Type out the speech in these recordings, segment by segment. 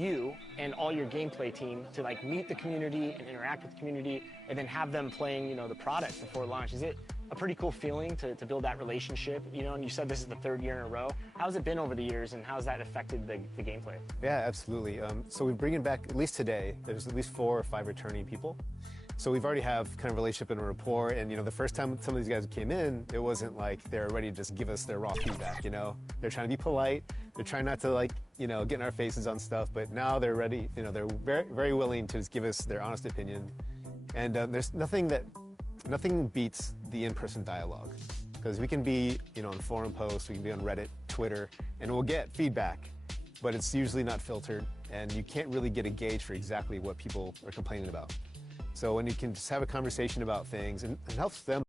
you and all your gameplay team to like meet the community and interact with the community, and then have them playing, you know, the product before launch? Is it a pretty cool feeling to build that relationship? You know, and you said this is the 3rd year in a row. How's it been over the years, and how's that affected the gameplay? Yeah, absolutely. So we're bringing back, at least today, there's at least 4 or 5 returning people. So we've already have kind of relationship and a rapport, and you know, the first time some of these guys came in, it wasn't like they're ready to just give us their raw feedback, you know? They're trying to be polite, they're trying not to like, you know, get in our faces on stuff, but now they're ready, you know, they're very, very willing to just give us their honest opinion. And there's nothing beats the in-person dialogue, because we can be, you know, on forum posts, we can be on Reddit, Twitter, and we'll get feedback, but it's usually not filtered, and you can't really get a gauge for exactly what people are complaining about. So when you can just have a conversation about things, and it helps them.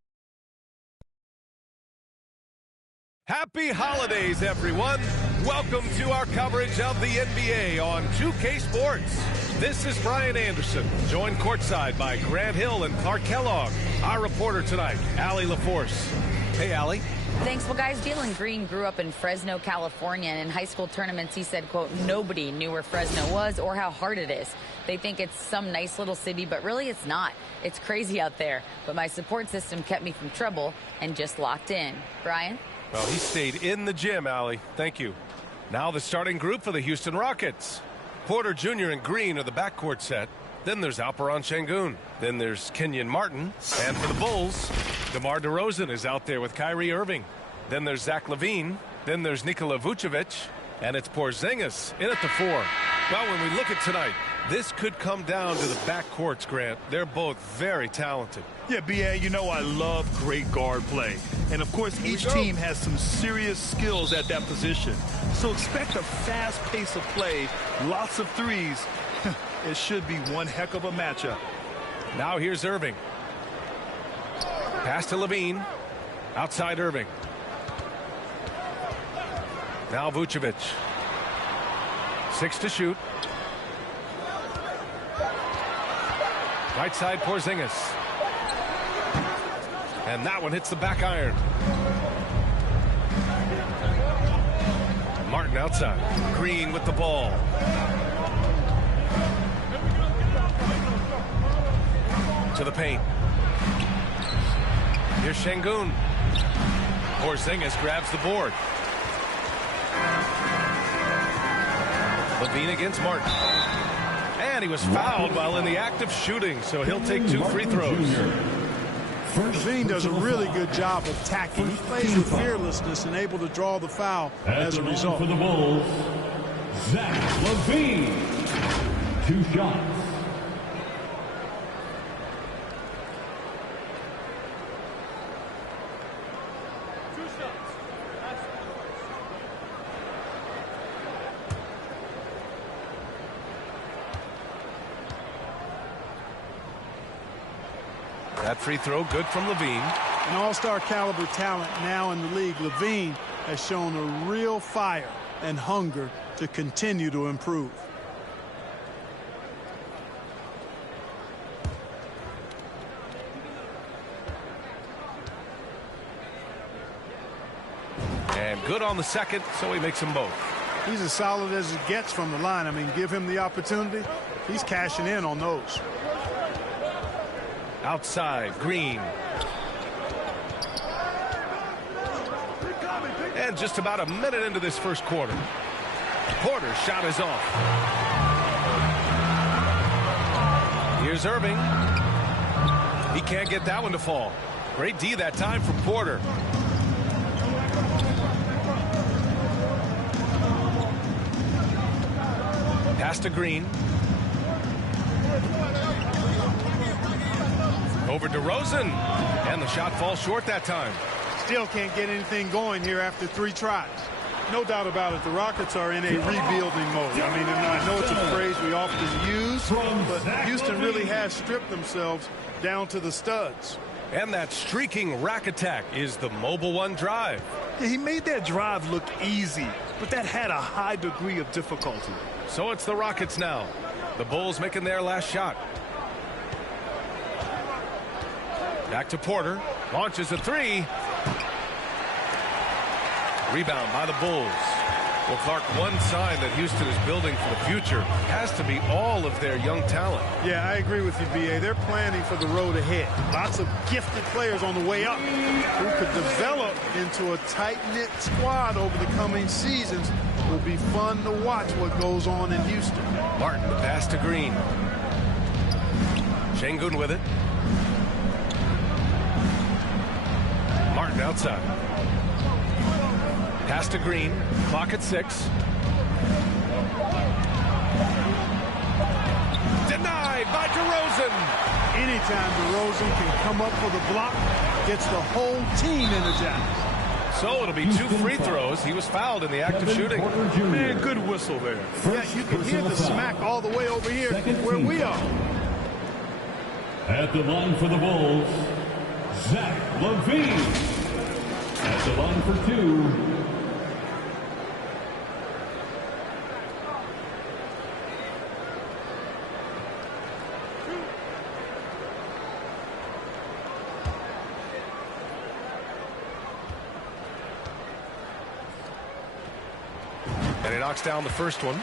Happy holidays, everyone. Welcome to our coverage of the NBA on 2K Sports. This is Brian Anderson, joined courtside by Grant Hill and Clark Kellogg. Our reporter tonight, Allie LaForce. Hey, Allie. Thanks. Well, guys, Jalen Green grew up in Fresno, California, and in high school tournaments, he said, quote, nobody knew where Fresno was or how hard it is. They think it's some nice little city, but really it's not. It's crazy out there. But my support system kept me from trouble and just locked in. Brian? Well, he stayed in the gym, Allie. Thank you. Now the starting group for the Houston Rockets. Porter Jr. and Green are the backcourt set. Then there's Alperen Şengün. Then there's Kenyon Martin. And for the Bulls, DeMar DeRozan is out there with Kyrie Irving. Then there's Zach LaVine. Then there's Nikola Vucevic. And it's Porzingis in at the 4. Well, when we look at tonight, this could come down to the backcourts, Grant. They're both very talented. Yeah, B.A., you know I love great guard play. And, of course, each team has some serious skills at that position. So expect a fast pace of play, lots of threes. It should be one heck of a matchup. Now here's Irving. Pass to LaVine. Outside Irving. Now Vucevic. 6 to shoot. Right side Porzingis. And that one hits the back iron. Martin outside. Green with the ball. To the paint. Here's Şengün. Porzingis grabs the board. LaVine against Martin. And he was fouled while in the act of shooting, so he'll take 2 free throws. LaVine does a really good job of attacking. He plays with fearlessness and able to draw the foul as a result. For the Bulls, Zach LaVine. 2 shots. That free throw good from LaVine. An all-star caliber talent now in the league. LaVine has shown a real fire and hunger to continue to improve. And good on the second, so he makes them both. He's as solid as it gets from the line. I mean, give him the opportunity. He's cashing in on those. Outside, Green. And just about a minute into this first quarter. Porter's shot is off. Here's Irving. He can't get that one to fall. Great D that time from Porter. Pass to Green. Over DeRozan. And the shot falls short that time. Still can't get anything going here after 3 tries. No doubt about it, the Rockets are in a rebuilding mode. I mean, I know it's a phrase we often use, but Houston really has stripped themselves down to the studs. And that streaking rack attack is the Mobile One drive. Yeah, he made that drive look easy, but that had a high degree of difficulty. So it's the Rockets now. The Bulls making their last shot. Back to Porter. Launches a 3. Rebound by the Bulls. Well, Clark, one sign that Houston is building for the future has to be all of their young talent. Yeah, I agree with you, B.A. They're planning for the road ahead. Lots of gifted players on the way up who could develop into a tight-knit squad over the coming seasons. It will be fun to watch what goes on in Houston. Martin, the pass to Green. Şengün with it. Martin outside. Pass to Green. Clock at 6. Denied by DeRozan. Anytime DeRozan can come up for the block, gets the whole team energized. So it'll be 2 free throws. He was fouled in the act of shooting. Man, good whistle there. Yeah, you can hear the smack all the way over here where we are. At the line for the Bulls, Zach LaVine. At the line for 2. And he knocks down the first one.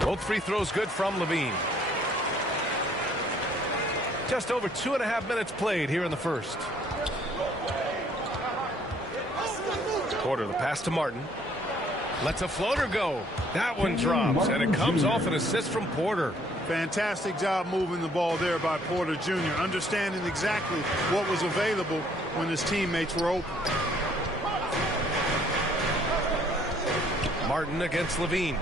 Both free throws good from LaVine. Just over 2.5 minutes played here in the first. Porter, the pass to Martin. Lets a floater go. That one drops, and it comes off an assist from Porter. Fantastic job moving the ball there by Porter Jr., understanding exactly what was available when his teammates were open. Martin against LaVine.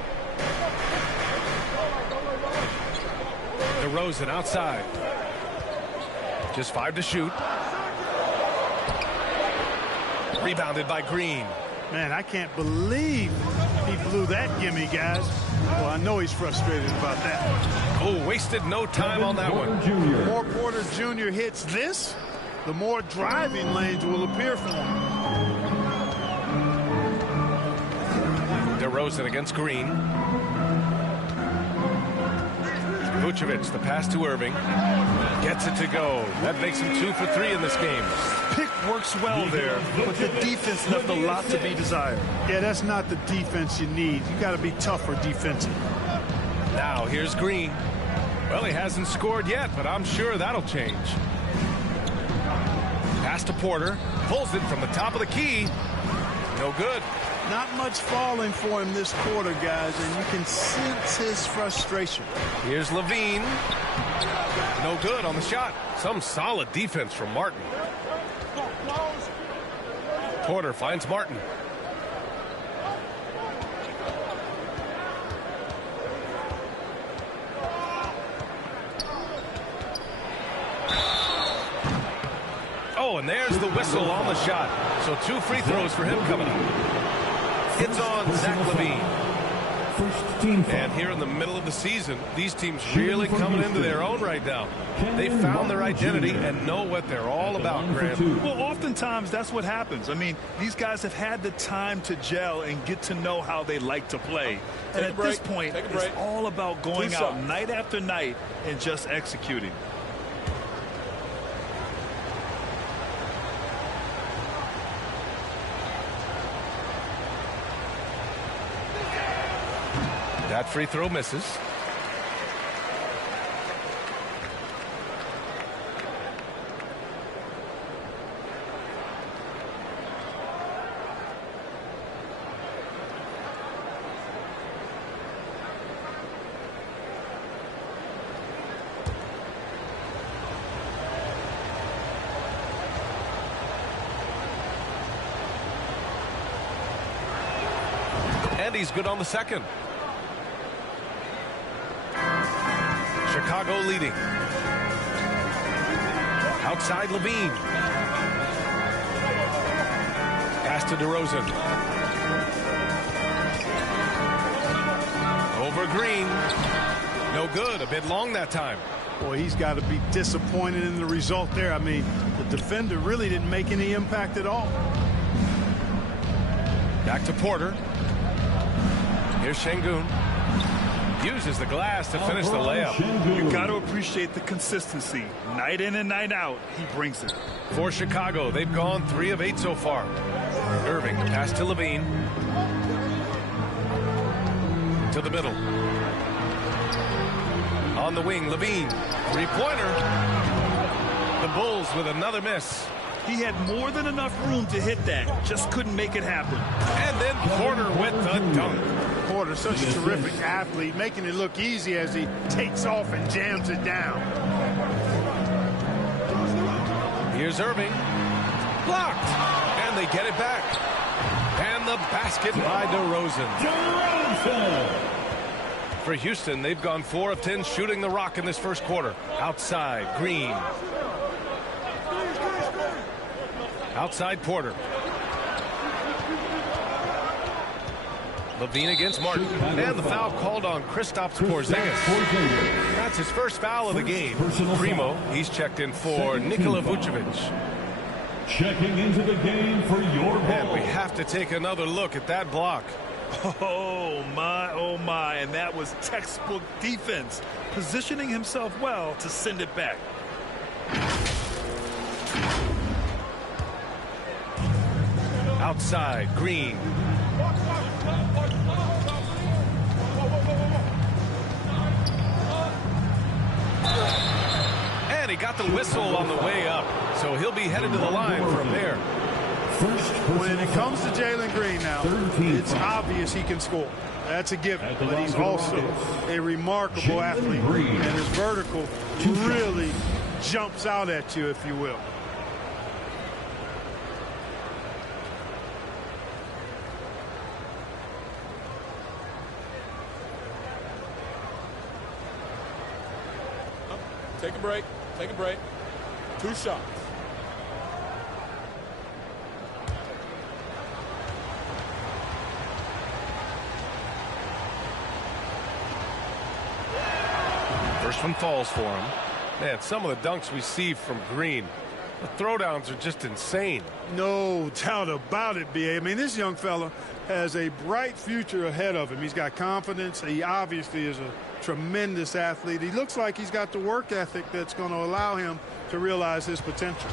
DeRozan outside. Just 5 to shoot. Rebounded by Green. Man, I can't believe he blew that gimme, guys. Well, I know he's frustrated about that. Oh, wasted no time on that one. The more Porter Jr. hits this, the more driving lanes will appear for him. DeRozan against Green. Vucevic, the pass to Irving. Gets it to go. That makes him 2 for 3 in this game. Pick works well there, but the defense left a lot to be desired. Yeah, that's not the defense you need. You got to be tougher defensive. Now here's Green. Well, he hasn't scored yet, but I'm sure that'll change. Pass to Porter. Pulls it from the top of the key. No good. Not much falling for him this quarter, guys, and you can sense his frustration. Here's LaVine. No good on the shot. Some solid defense from Martin. Porter finds Martin. Oh, and there's the whistle on the shot. So 2 free throws for him coming up. It's on Zach LaVine. And here in the middle of the season, these teams really coming into their own right now. They found their identity and know what they're all about, Graham. Well, oftentimes that's what happens. I mean, these guys have had the time to gel and get to know how they like to play. And at this point, it's all about going out night after night and just executing. That free throw misses. And he's good on the second. Chicago leading. Outside LaVine. Pass to DeRozan. Over Green. No good. A bit long that time. Boy, he's got to be disappointed in the result there. I mean, the defender really didn't make any impact at all. Back to Porter. Here's Şengün. Uses the glass to finish the layup. You got to appreciate the consistency. Night in and night out, he brings it. For Chicago, they've gone 3 of 8 so far. Irving, the pass to Levine. To the middle. On the wing, Levine. Three-pointer. The Bulls with another miss. He had more than enough room to hit that. Just couldn't make it happen. And then Porter with the dunk. Porter, such a terrific athlete, making it look easy as he takes off and jams it down. Here's Irving. Blocked. And they get it back. And the basket by DeRozan. For Houston, they've gone 4 of 10 shooting the rock in this first quarter. Outside, Green. Outside, Porter. Levine against Martin. And the foul called on Kristaps Porzingis. That's his first foul of the game. Primo, he's checked in for Nikola Vucevic. Checking into the game for your ball. And we have to take another look at that block. Oh, my, and that was textbook defense. Positioning himself well to send it back. Outside, Green. And he got the whistle on the way up, so he'll be headed to the line from there. When it comes to Jalen Green now, it's obvious he can score. That's a given, but he's also a remarkable athlete, and his vertical really jumps out at you, if you will. Take a break. Take a break. 2 shots. First one falls for him. Man, some of the dunks we see from Green, the throwdowns are just insane. No doubt about it, B.A. I mean, this young fella has a bright future ahead of him. He's got confidence. He obviously is a tremendous athlete. He looks like he's got the work ethic that's going to allow him to realize his potential.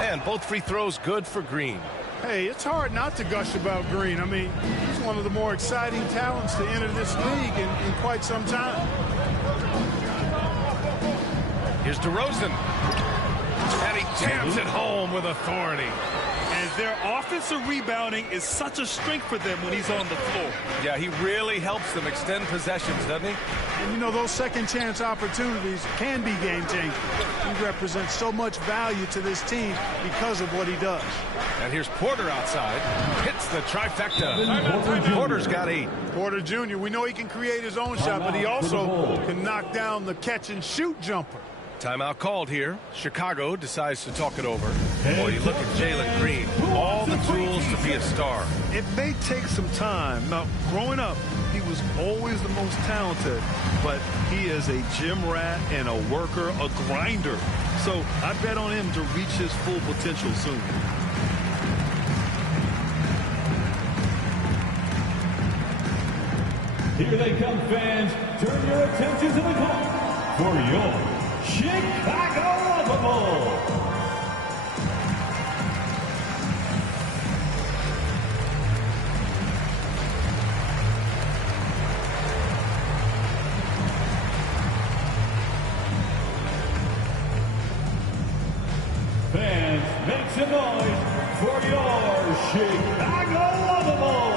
And both free throws good for Green. Hey, it's hard not to gush about Green. I mean, he's one of the more exciting talents to enter this league in quite some time. Here's DeRozan. And he jams it home with authority. And their offensive rebounding is such a strength for them when he's on the floor. Yeah, he really helps them extend possessions, doesn't he? And, you know, those second-chance opportunities can be game-changing. He represents so much value to this team because of what he does. And here's Porter outside. Hits the trifecta. Porter's got 8. Porter Jr., we know he can create his own shot, but he also can knock down the catch-and-shoot jumper. Timeout called here. Chicago decides to talk it over. Boy, you look at Jalen Green. All the tools to be a star. It may take some time. Now, growing up, he was always the most talented, but he is a gym rat and a worker, a grinder. So I bet on him to reach his full potential soon. Here they come, fans. Turn your attention to the court for your Chicago Bulls. Fans, make some noise for your Chicago Bulls.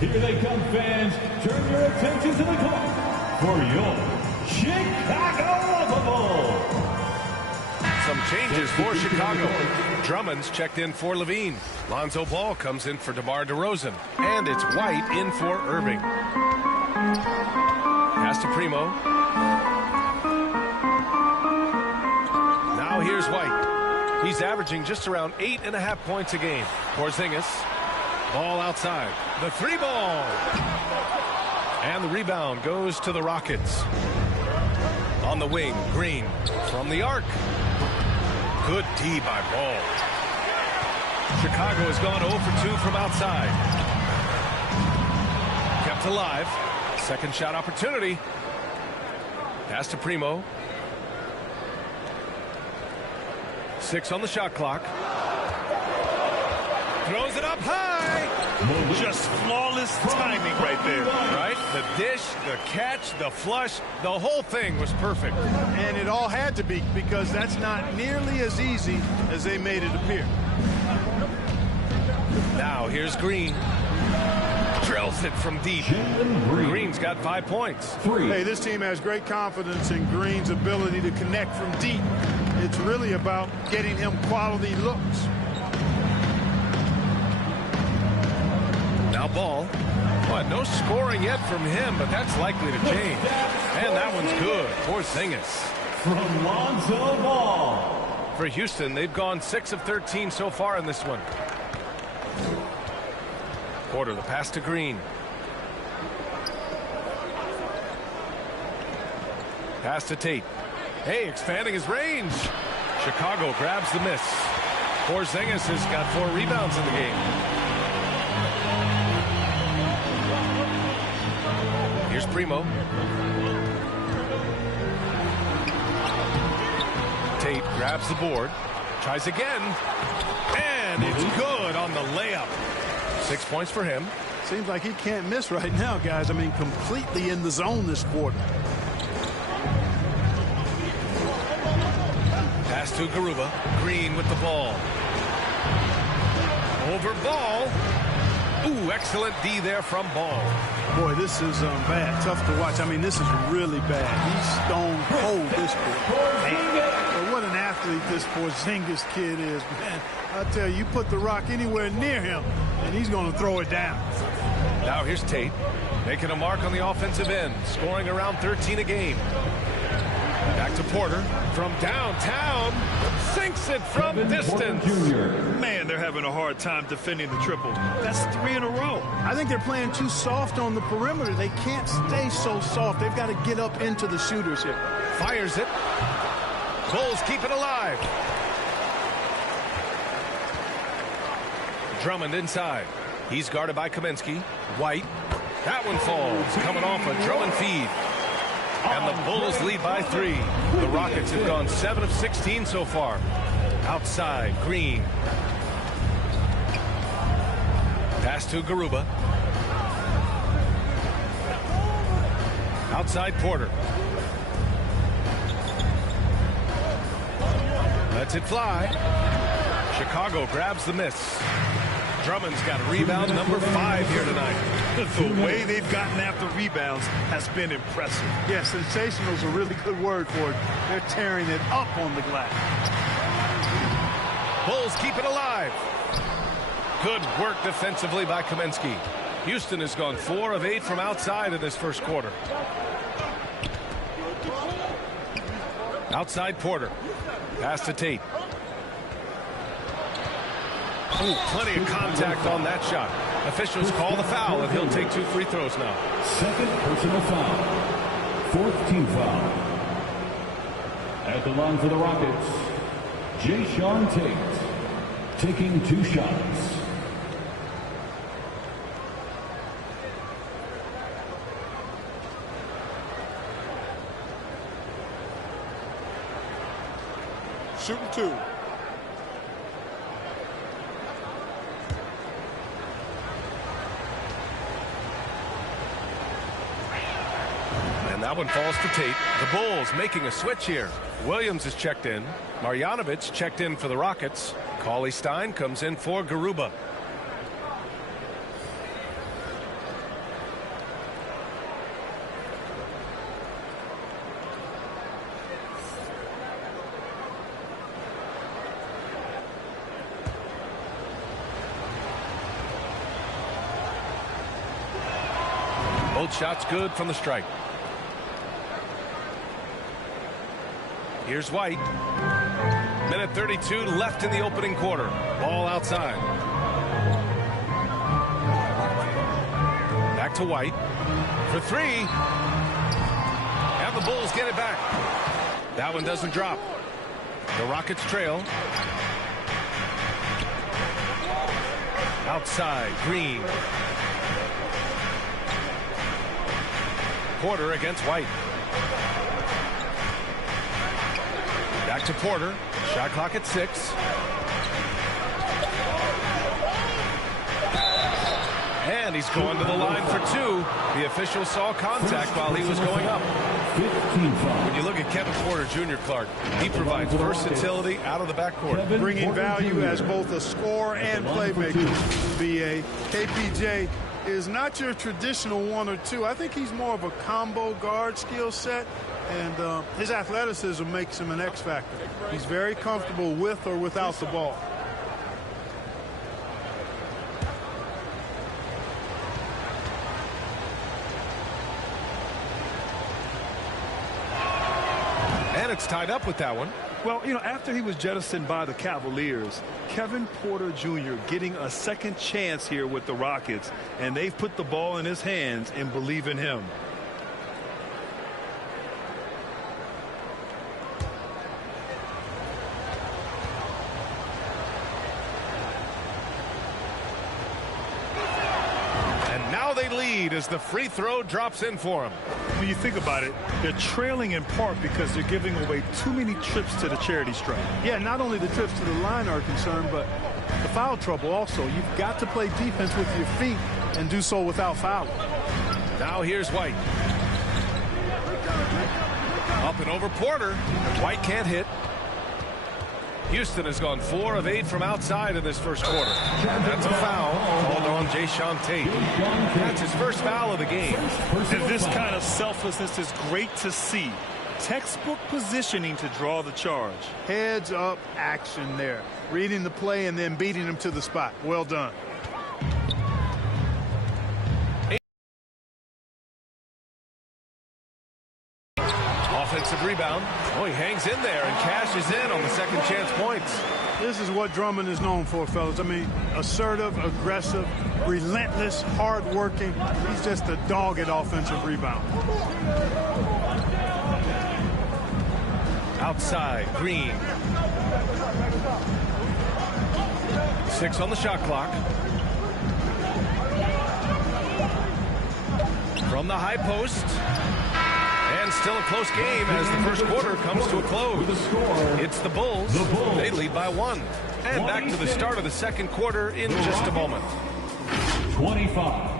Here they come, fans. Turn your attention to the court for your Chicago Bulls. Some changes for Chicago. Drummond's checked in for Levine. Lonzo Ball comes in for DeMar DeRozan. And it's White in for Irving. Pass to Primo. Now here's White. He's averaging just around 8.5 points a game. Porzingis. Ball outside. The three ball. And the rebound goes to the Rockets. On the wing, Green from the arc. Good D by Ball. Chicago has gone 0 for 2 from outside. Kept alive. Second shot opportunity. Pass to Primo. 6 on the shot clock. Throws it up high. Just flawless timing right there. Right? The dish, the catch, the flush, the whole thing was perfect. And it all had to be, because that's not nearly as easy as they made it appear. Now here's Green. Drills it from deep. Green's got 5 points. Hey, this team has great confidence in Green's ability to connect from deep. It's really about getting him quality looks. Now Ball. What, no scoring yet from him, but that's likely to change. And that one's good. Porzingis. From Lonzo Ball. For Houston, they've gone 6 of 13 so far in this one. Porter, the pass to Green. Pass to Tate. Hey, expanding his range. Chicago grabs the miss. Porzingis has got 4 rebounds in the game. Here's Primo. Tate grabs the board. Tries again. And it's good on the layup. 6 points for him. Seems like he can't miss right now, guys. I mean, completely in the zone this quarter. Pass to Garuba. Green with the ball. Over Ball. Ooh, excellent D there from Ball. Boy, this is bad. Tough to watch. I mean, this is really bad. He's stone cold this quarter. But what an athlete this Porzingis kid is, man. I tell you, you put the rock anywhere near him, and he's going to throw it down. Now here's Tate. Making a mark on the offensive end. Scoring around 13 a game. Back to Porter from downtown. Sinks it from distance. Man, they're having a hard time defending the triple. That's 3 in a row. I think they're playing too soft on the perimeter. They can't stay so soft. They've got to get up into the shooters here. Fires it. Bulls keep it alive. Drummond inside. He's guarded by Kaminsky. White. That one falls. Coming off a Drummond feed. And the Bulls lead by 3. The Rockets have gone 7 of 16 so far. Outside, Green. Pass to Garuba. Outside, Porter. Lets it fly. Chicago grabs the miss. Drummond's got rebound number 5 here tonight. The way they've gotten after rebounds has been impressive. Yeah, sensational is a really good word for it. They're tearing it up on the glass. Bulls keep it alive. Good work defensively by Kaminsky. Houston has gone 4 of 8 from outside in this first quarter. Outside Porter. Pass to Tate. Ooh, plenty of contact on that shot. Officials call the foul, and he'll take 2 free throws now. Second personal foul. 4th team foul. At the line for the Rockets, Jayshawn Tate, taking 2 shots. Shooting 2. And that one falls to Tate. The Bulls making a switch here. Williams is checked in. Marjanovic checked in for the Rockets. Cauley Stein comes in for Garuba. Both shots good from the stripe. Here's White. Minute 32 left in the opening quarter. Ball outside. Back to White for three. And the Bulls get it back. That one doesn't drop. The Rockets trail. Outside, Green. Porter against White. Back to Porter. Shot clock at 6. And he's going to the line for 2. The official saw contact while he was going up. When you look at Kevin Porter Jr., Clark, he provides versatility out of the backcourt. Bringing value as both a scorer and playmaker, BA. KPJ is not your traditional 1 or 2. I think he's more of a combo guard skill set, and his athleticism makes him an X factor. He's very comfortable with or without the ball. And it's tied up with that one. Well, you know, after he was jettisoned by the Cavaliers, Kevin Porter Jr. getting a second chance here with the Rockets, and they've put the ball in his hands and believe in him. They lead as the free throw drops in for him. When you think about it, they're trailing in part because they're giving away too many trips to the charity stripe. Yeah, not only the trips to the line are concerned, but the foul trouble also. You've got to play defense with your feet and do so without fouling. Now here's White. Up and over Porter. White can't hit. Houston has gone 4 of 8 from outside in this first quarter. And that's a foul called on Jayshawn Tate. That's his first foul of the game. And this kind of selflessness is great to see. Textbook positioning to draw the charge. Heads up action there. Reading the play and then beating him to the spot. Well done. Offensive rebound. Oh, he hangs in there and cashes in on the second chance points. This is what Drummond is known for, fellas. I mean, assertive, aggressive, relentless, hard-working. He's just a dog at offensive rebound. Outside, Green. 6 on the shot clock. From the high post. And still a close game as the first quarter comes to a close. It's the Bulls. They lead by 1. And back to the start of the second quarter in just a moment. 25.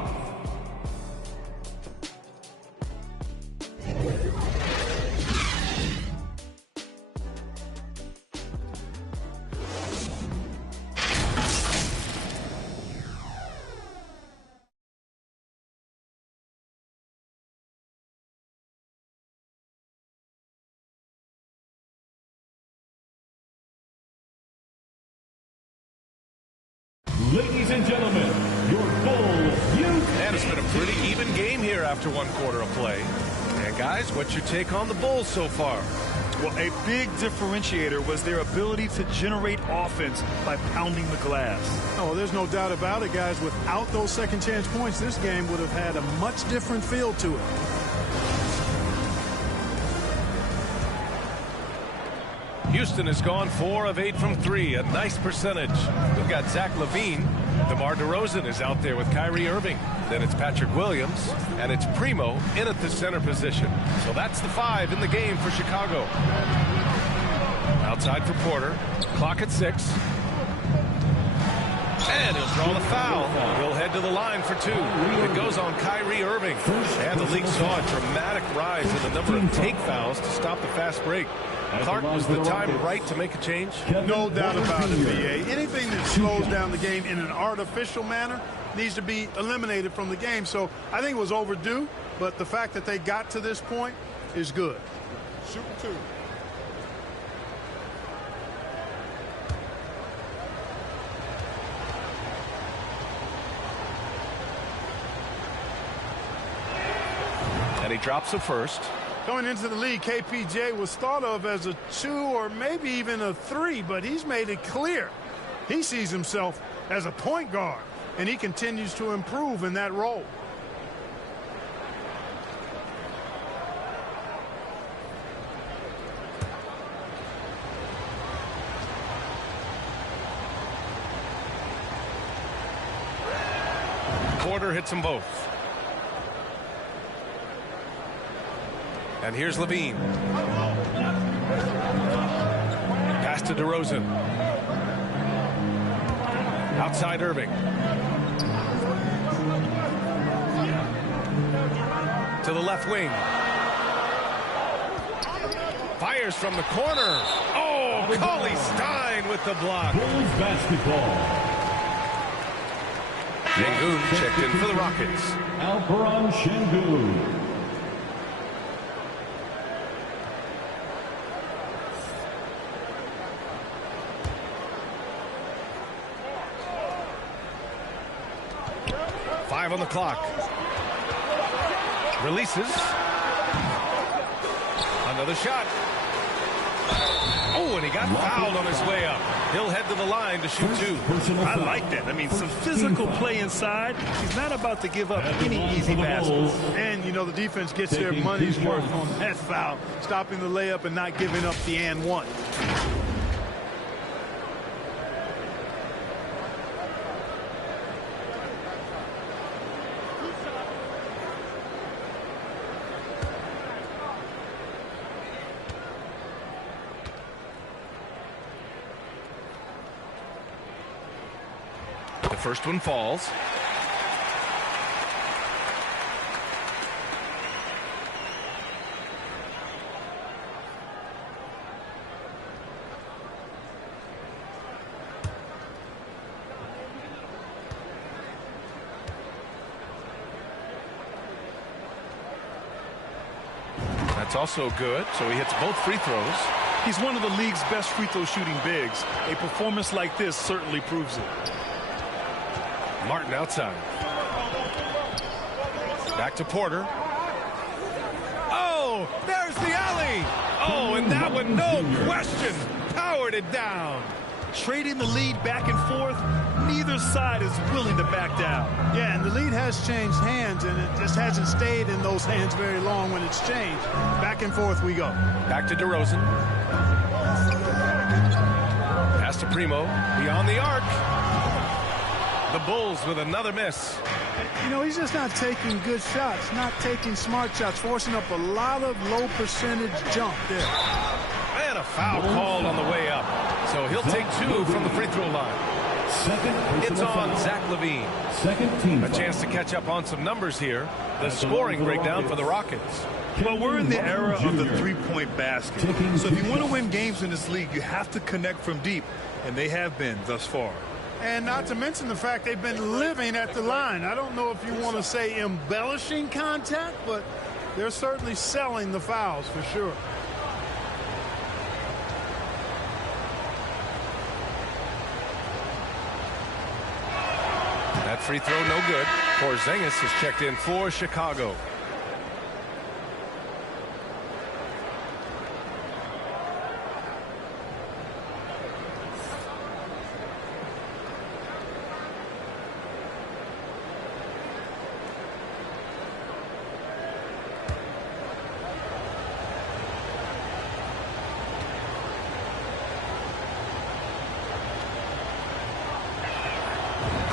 Ladies and gentlemen, your Bulls youth. And it's been a pretty even game here after 1 quarter of play. And guys, what's your take on the Bulls so far? Well, a big differentiator was their ability to generate offense by pounding the glass. Oh, there's no doubt about it, guys. Without those second chance points, this game would have had a much different feel to it. Houston has gone 4 of 8 from 3, a nice percentage. We've got Zach LaVine. DeMar DeRozan is out there with Kyrie Irving. Then it's Patrick Williams, and it's Primo in at the center position. So that's the 5 in the game for Chicago. Outside for Porter. Clock at 6. And he'll draw the foul. He'll head to the line for 2. It goes on Kyrie Irving. And the league saw a dramatic rise in the number of take fouls to stop the fast break. Clark, was the time right to make a change? No doubt about it, BA. Anything that slows down the game in an artificial manner needs to be eliminated from the game. So I think it was overdue, but the fact that they got to this point is good. Shooting 2. And he drops the first. Coming into the league, KPJ was thought of as a 2 or maybe even a 3, but he's made it clear he sees himself as a point guard, and he continues to improve in that role. Porter hits them both. And here's Levine. Pass to DeRozan. Outside Irving. To the left wing. Fires from the corner. Oh, Cauley Stein with the block. Bulls basketball. Şengün checked in for the Rockets. Alperen Şengün. Five on the clock. Releases. Another shot. Oh, and he got fouled on his way up. He'll head to the line to shoot 2. I like that. I mean, some physical play inside. He's not about to give up any easy baskets. And, you know, the defense gets their money's worth on that foul, stopping the layup and not giving up the and one. First one falls. That's also good, so he hits both free throws. He's one of the league's best free throw shooting bigs. A performance like this certainly proves it. Martin outside. Back to Porter. Oh, there's the alley. Oh, and that one, no question, powered it down. Trading the lead back and forth, neither side is willing to back down. Yeah, and the lead has changed hands, and it just hasn't stayed in those hands very long when it's changed. Back and forth we go. Back to DeRozan. Pass to Primo, beyond the arc. The Bulls with another miss. You know, he's just not taking good shots, not taking smart shots, forcing up a lot of low percentage jump there. And a foul called on the way up. So he'll take 2 from the free throw line. It's on Zach LaVine. Second team. A chance to catch up on some numbers here. The scoring breakdown for the Rockets. Well, we're in the era of the three-point basket. So if you want to win games in this league, you have to connect from deep, and they have been thus far. And not to mention the fact they've been living at the line. I don't know if you want to say embellishing contact, but they're certainly selling the fouls for sure. That free throw no good. Porzingis has checked in for Chicago.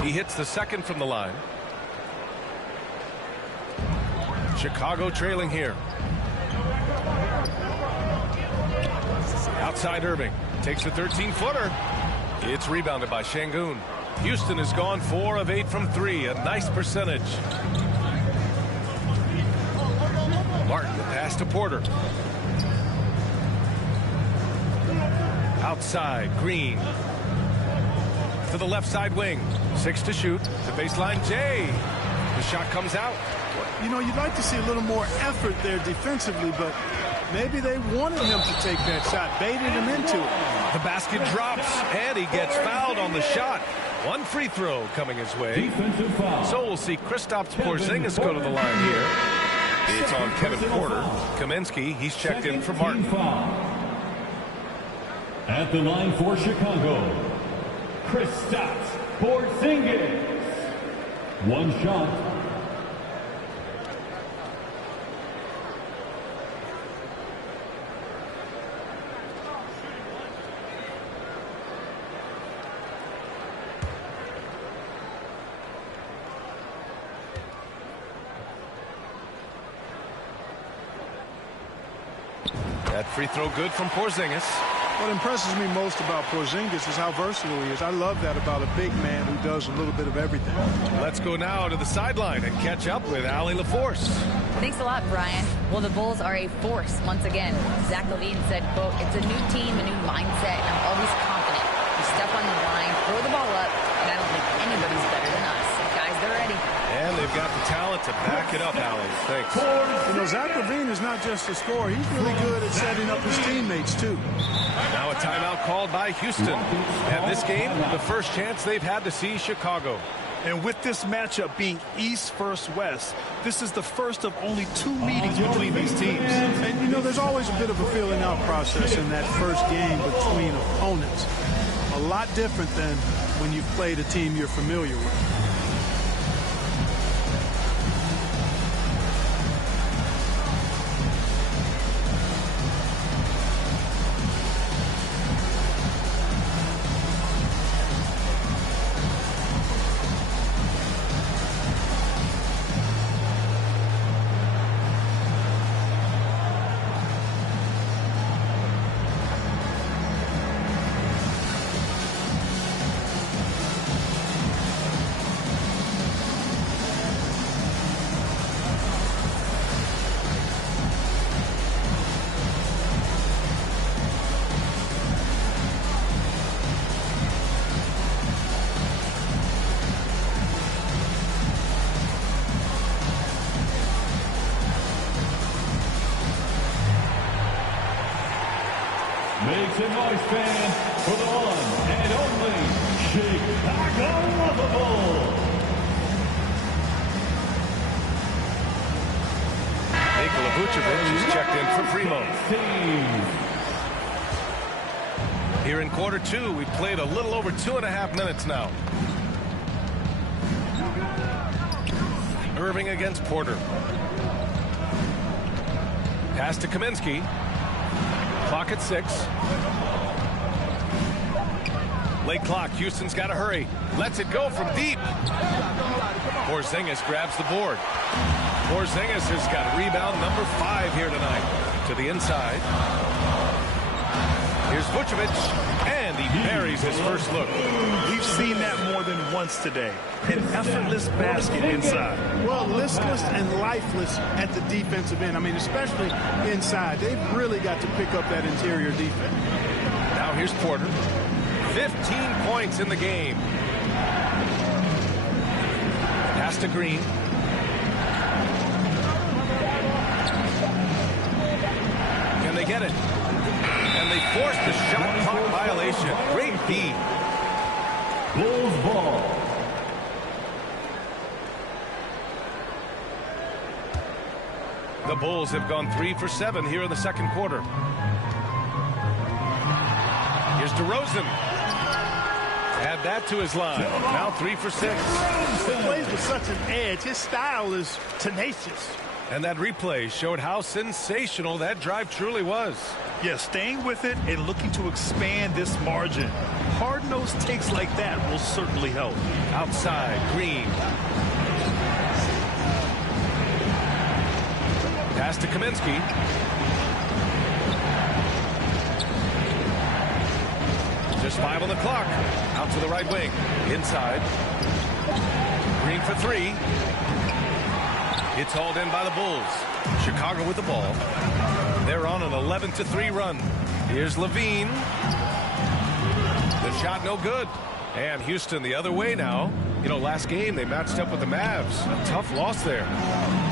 He hits the second from the line. Chicago trailing here. Outside Irving. Takes a 13-footer. It's rebounded by Şengün. Houston has gone 4 of 8 from 3. A nice percentage. Martin, the pass to Porter. Outside, Green. To the left side wing. 6 to shoot. The baseline, Jay. The shot comes out. You know, you'd like to see a little more effort there defensively, but maybe they wanted him to take that shot, baited him into it. The basket drops, and he gets fouled on the shot. One free throw coming his way. So we'll see Kristaps Porzingis go to the line here. It's on Kevin Porter. Kaminsky, he's checked in for Martin. At the line for Chicago, Kristaps Porzingis. One shot. That free throw good from Porzingis. What impresses me most about Porzingis is how versatile he is. I love that about a big man who does a little bit of everything. Let's go now to the sideline and catch up with Allie LaForce. Thanks a lot, Brian. Well, the Bulls are a force once again. Zach LaVine said, quote, "It's a new team, a new mindset, and I'm always confident. We step on the line, throw the ball up, and I don't think anybody's better than us. Guys, they're ready." And they've got the talent to back it up, Allie. Thanks. You know, Zach LaVine is not just a scorer. He's really good at setting up his teammates, too. Now a timeout called by Houston. And this game, the first chance they've had to see Chicago. And with this matchup being East versus West, this is the first of only 2 meetings between these teams. And, you know, there's always a bit of a feeling out process in that first game between opponents. A lot different than when you've played a team you're familiar with. Make some noise, fan, for the one and only Chicago Bulls. Nikola Vucevic is checked in for Primo. Here in quarter 2, we've played a little over 2.5 minutes now. Irving against Porter. Pass to Kaminsky. Clock at 6. Late clock. Houston's got to hurry. Lets it go from deep. Porzingis grabs the board. Porzingis has got rebound number 5 here tonight. To the inside. Here's Vucevic, and he buries his first look. We've seen that more than once today. An effortless basket inside. Well, listless and lifeless at the defensive end. I mean, especially inside. They've really got to pick up that interior defense. Now here's Porter. 15 points in the game. Pass to Green. Can they get it? And they forced the shot clock violation. Great D. Bulls ball. The Bulls have gone 3 for 7 here in the second quarter. Here's DeRozan. Add that to his line. Now 3 for 6. He plays with such an edge. His style is tenacious. And that replay showed how sensational that drive truly was. Yeah, staying with it and looking to expand this margin. Hard-nosed takes like that will certainly help. Outside, Green. Pass to Kaminsky. Just 5 on the clock. Out to the right wing. Inside. Green for 3. It's hauled in by the Bulls. Chicago with the ball. They're on an 11-3 run. Here's LaVine. The shot no good. And Houston the other way now. You know, last game they matched up with the Mavs. A tough loss there.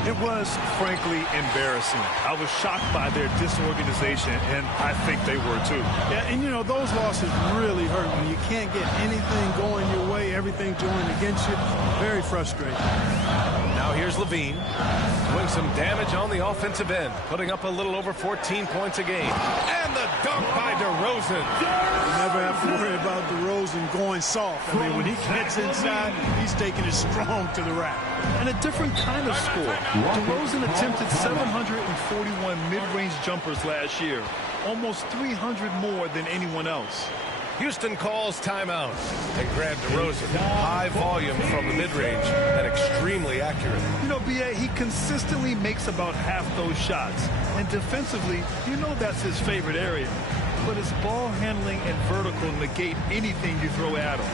It was, frankly, embarrassing. I was shocked by their disorganization, and I think they were too. Yeah, and you know, those losses really hurt when you can't get anything going your way, everything's going against you. Very frustrating. Now here's Levine doing some damage on the offensive end, putting up a little over 14 points a game. And the dunk by DeRozan. You never have to worry about DeRozan going soft. I mean, when he gets inside, he's taking it strong to the rack. And a different kind of score. DeRozan attempted 741 mid-range jumpers last year, almost 300 more than anyone else. Houston calls timeout. And Grant DeRozan, high volume from the mid-range and extremely accurate. You know, B.A., he consistently makes about half those shots. And defensively, you know that's his favorite area. But his ball handling and vertical negate anything you throw at him.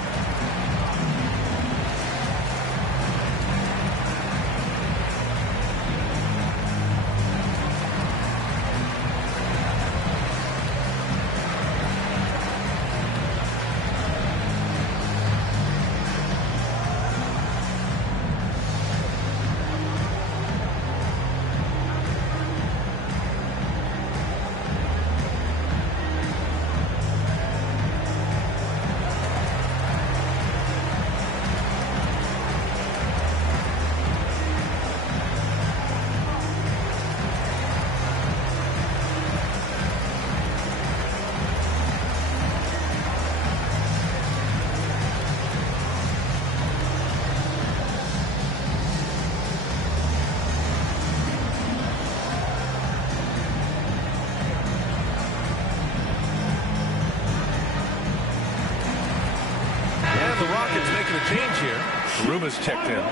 The Rockets making a change here. Garuba's checked in.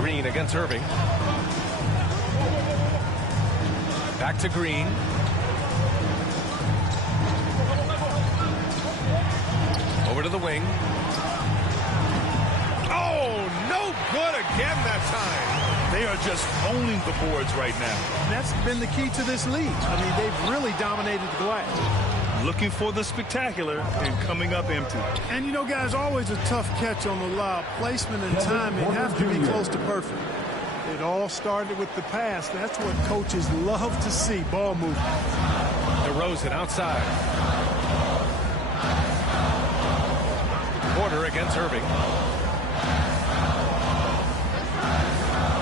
Green against Irving. Back to Green. Over to the wing. Oh, no good again that time. They are just owning the boards right now. That's been the key to this league. I mean, they've really dominated the glass. Looking for the spectacular and coming up empty. And, you know, guys, always a tough catch on the lob. Placement and timing have to be close to perfect. It all started with the pass. That's what coaches love to see, ball movement. DeRozan outside. Porter against Irving.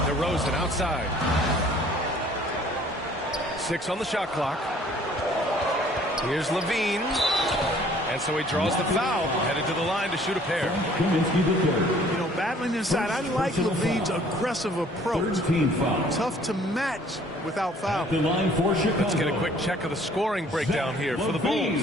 DeRozan outside. 6 on the shot clock. Here's Levine. And so he draws the foul, headed to the line to shoot a pair. You know, battling inside, I like Levine's aggressive approach. Tough to match without foul. Let's get a quick check of the scoring breakdown here for the Bulls.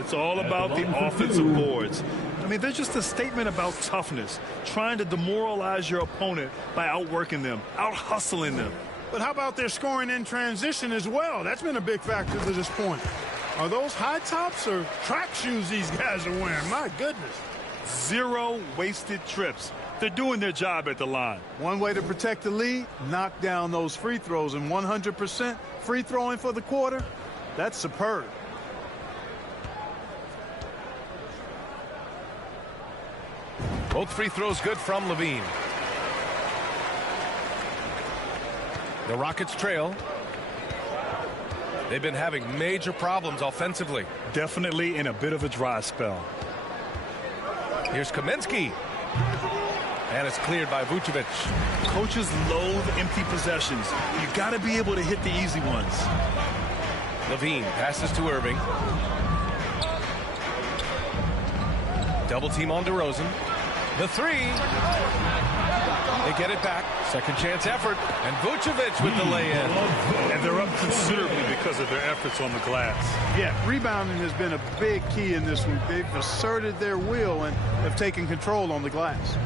It's all about the offensive boards. I mean, they're just a statement about toughness, trying to demoralize your opponent by outworking them, out-hustling them. But how about their scoring in transition as well? That's been a big factor to this point. Are those high tops or track shoes these guys are wearing? My goodness. 0 wasted trips. They're doing their job at the line. One way to protect the lead, knock down those free throws, and 100% free throwing for the quarter, that's superb. Both free throws good from Levine. The Rockets trail. They've been having major problems offensively. Definitely in a bit of a dry spell. Here's Kaminsky. And it's cleared by Vucevic. Coaches loathe empty possessions. You got to be able to hit the easy ones. Levine passes to Irving. Double team on DeRozan. The three. They get it back. Second chance effort. And Vucevic with the lay-in. And they're up considerably because of their efforts on the glass. Yeah, rebounding has been a big key in this one. They've asserted their will and have taken control on the glass.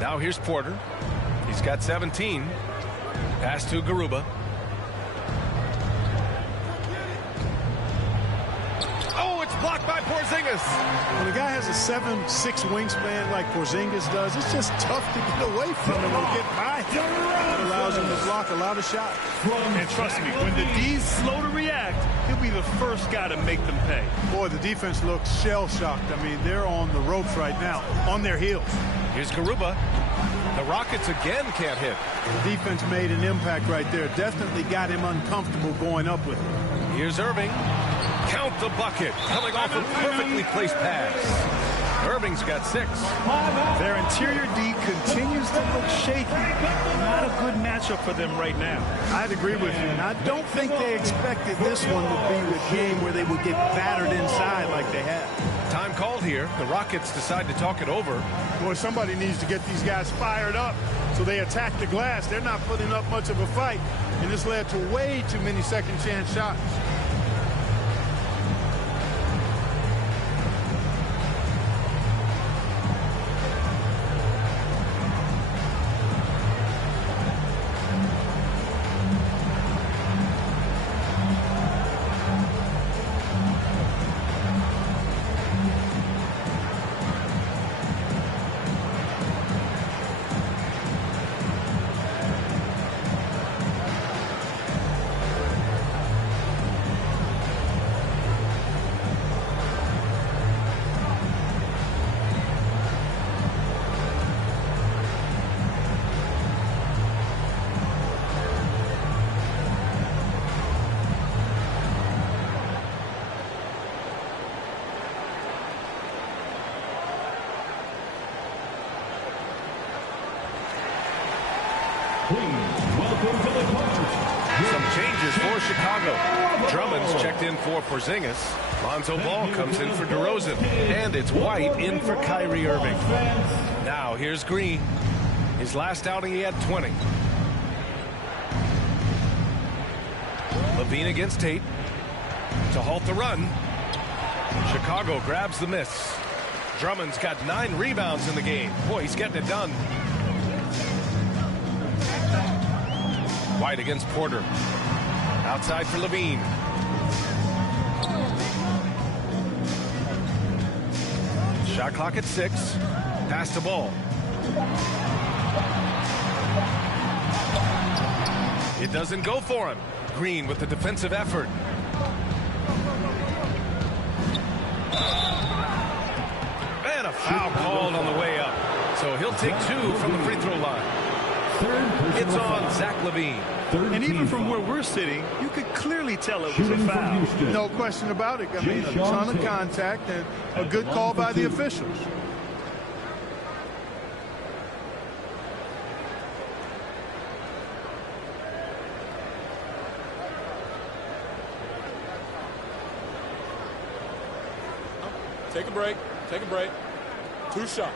Now here's Porter. He's got 17. Pass to Garuba. Oh, it's blocked by Porzingis. When a guy has a 7'6" wingspan like Porzingis does, it's just tough to get away from him or get by him. It allows him to block a lot of shots. And trust me, when the D's slow to react, he'll be the first guy to make them pay. Boy, the defense looks shell-shocked. I mean, they're on the ropes right now, on their heels. Here's Garuba. The Rockets again can't hit. The defense made an impact right there. Definitely got him uncomfortable going up with it. Here's Irving. Count the bucket. Coming off a perfectly placed pass. Irving's got 6. Their interior D continues to look shaky. Not a good matchup for them right now. I'd agree with you. And I don't think they expected this one to be the game where they would get battered inside like they have. Time called here. The Rockets decide to talk it over. Boy, somebody needs to get these guys fired up so they attack the glass. They're not putting up much of a fight, and this led to way too many second chance shots. Some changes for Chicago. Drummond's checked in for Porzingis. Lonzo Ball comes in for DeRozan. And it's White in for Kyrie Irving. Now here's Green. His last outing he had 20. Levine against Tate. To halt the run. Chicago grabs the miss. Drummond's got 9 rebounds in the game. Boy, he's getting it done. White against Porter. Outside for Levine. Shot clock at 6. Pass the ball. It doesn't go for him. Green with the defensive effort. And a foul called on the way up. So he'll take 2 from the free throw line. It's on Zach LaVine. And even from where we're sitting, you could clearly tell it was a foul. No question about it. I mean, a ton of contact and a good call by the officials. Take a break. Take a break. 2 shots.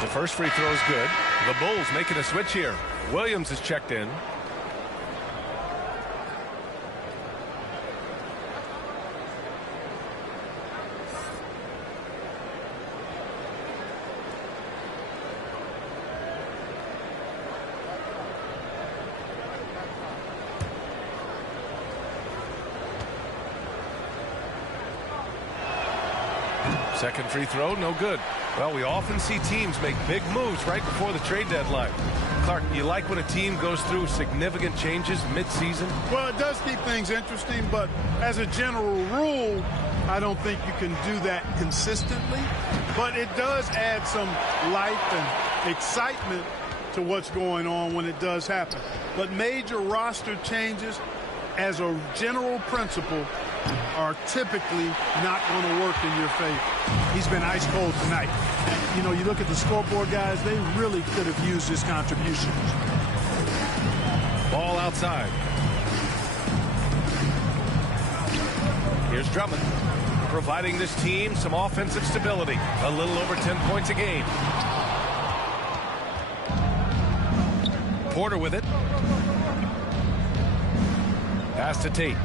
The first free throw is good. The Bulls making a switch here. Williams is checked in. Second free throw, no good. Well, we often see teams make big moves right before the trade deadline. Clark, you like when a team goes through significant changes mid-season? Well, it does keep things interesting, but as a general rule, I don't think you can do that consistently. But it does add some life and excitement to what's going on when it does happen. But major roster changes, as a general principle, are typically not going to work in your favor. He's been ice cold tonight. You know, you look at the scoreboard, guys, they really could have used his contributions. Ball outside. Here's Drummond, providing this team some offensive stability. A little over 10 points a game. Porter with it. Pass to Tate.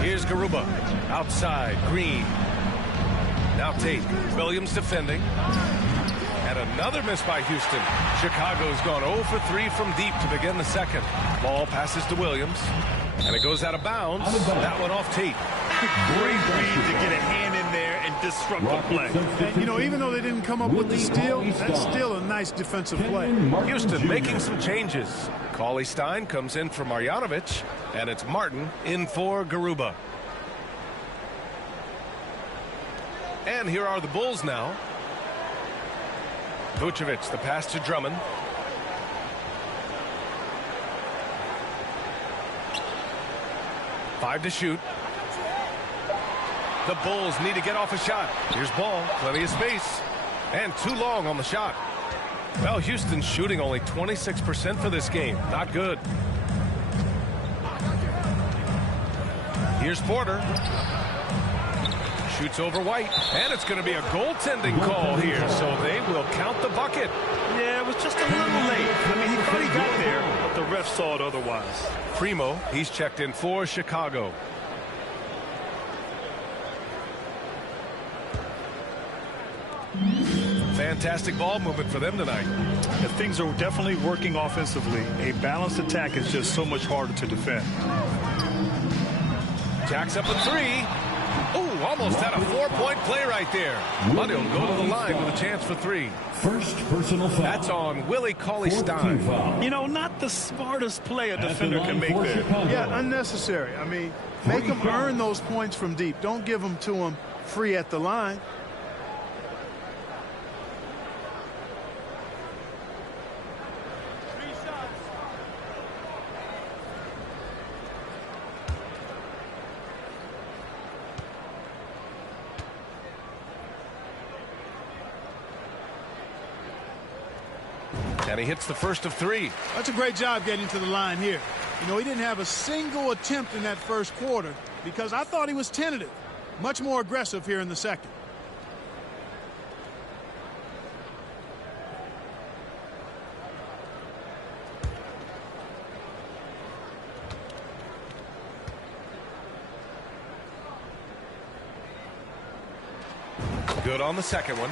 Here's Garuba. Outside. Green. Now Tate. Williams defending. And another miss by Houston. Chicago's gone 0 for 3 from deep to begin the second. Ball passes to Williams. And it goes out of bounds. That one off Tate. Great read to get a hand in there and disrupt the play. And, you know, even though they didn't come up with the steal, that's still a nice defensive play. Houston making some changes. Cauley Stein comes in for Marjanovic, and it's Martin in for Garuba. And here are the Bulls now. Vucevic, the pass to Drummond. Five to shoot. The Bulls need to get off a shot. Here's Ball, plenty of space, and too long on the shot. Well, Houston's shooting only 26% for this game. Not good. Here's Porter. Shoots over White, and it's going to be a goaltending call here, so they will count the bucket. Yeah, it was just a little late. I mean, he thought he got there, but the ref saw it otherwise. Primo, he's checked in for Chicago. Fantastic ball movement for them tonight. And things are definitely working offensively. A balanced attack is just so much harder to defend. Jacks up a three. Ooh, almost had a 4-point play right there. But he'll go to the line with a chance for three. First personal foul. That's on Willie Cauley-Stein. You know, not the smartest play a defender can make there. Yeah, unnecessary. I mean, make them earn those points from deep. Don't give them to them free at the line. And he hits the first of three. That's a great job getting to the line here. You know, he didn't have a single attempt in that first quarter because I thought he was tentative. Much more aggressive here in the second. Good on the second one.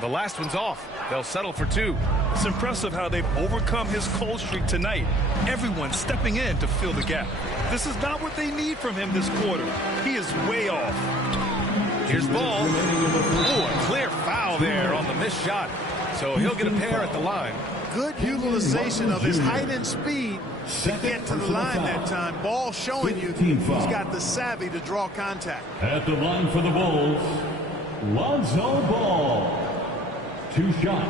The last one's off. They'll settle for two. It's impressive how they've overcome his cold streak tonight. Everyone stepping in to fill the gap. This is not what they need from him this quarter. He is way off. Here's Ball. Ooh, a clear foul there on the missed shot. So he'll get a pair at the line. Good utilization of his height and speed to get to the line that time. Ball showing you he's got the savvy to draw contact. At the line for the Bulls, Lonzo Ball. 2 shots.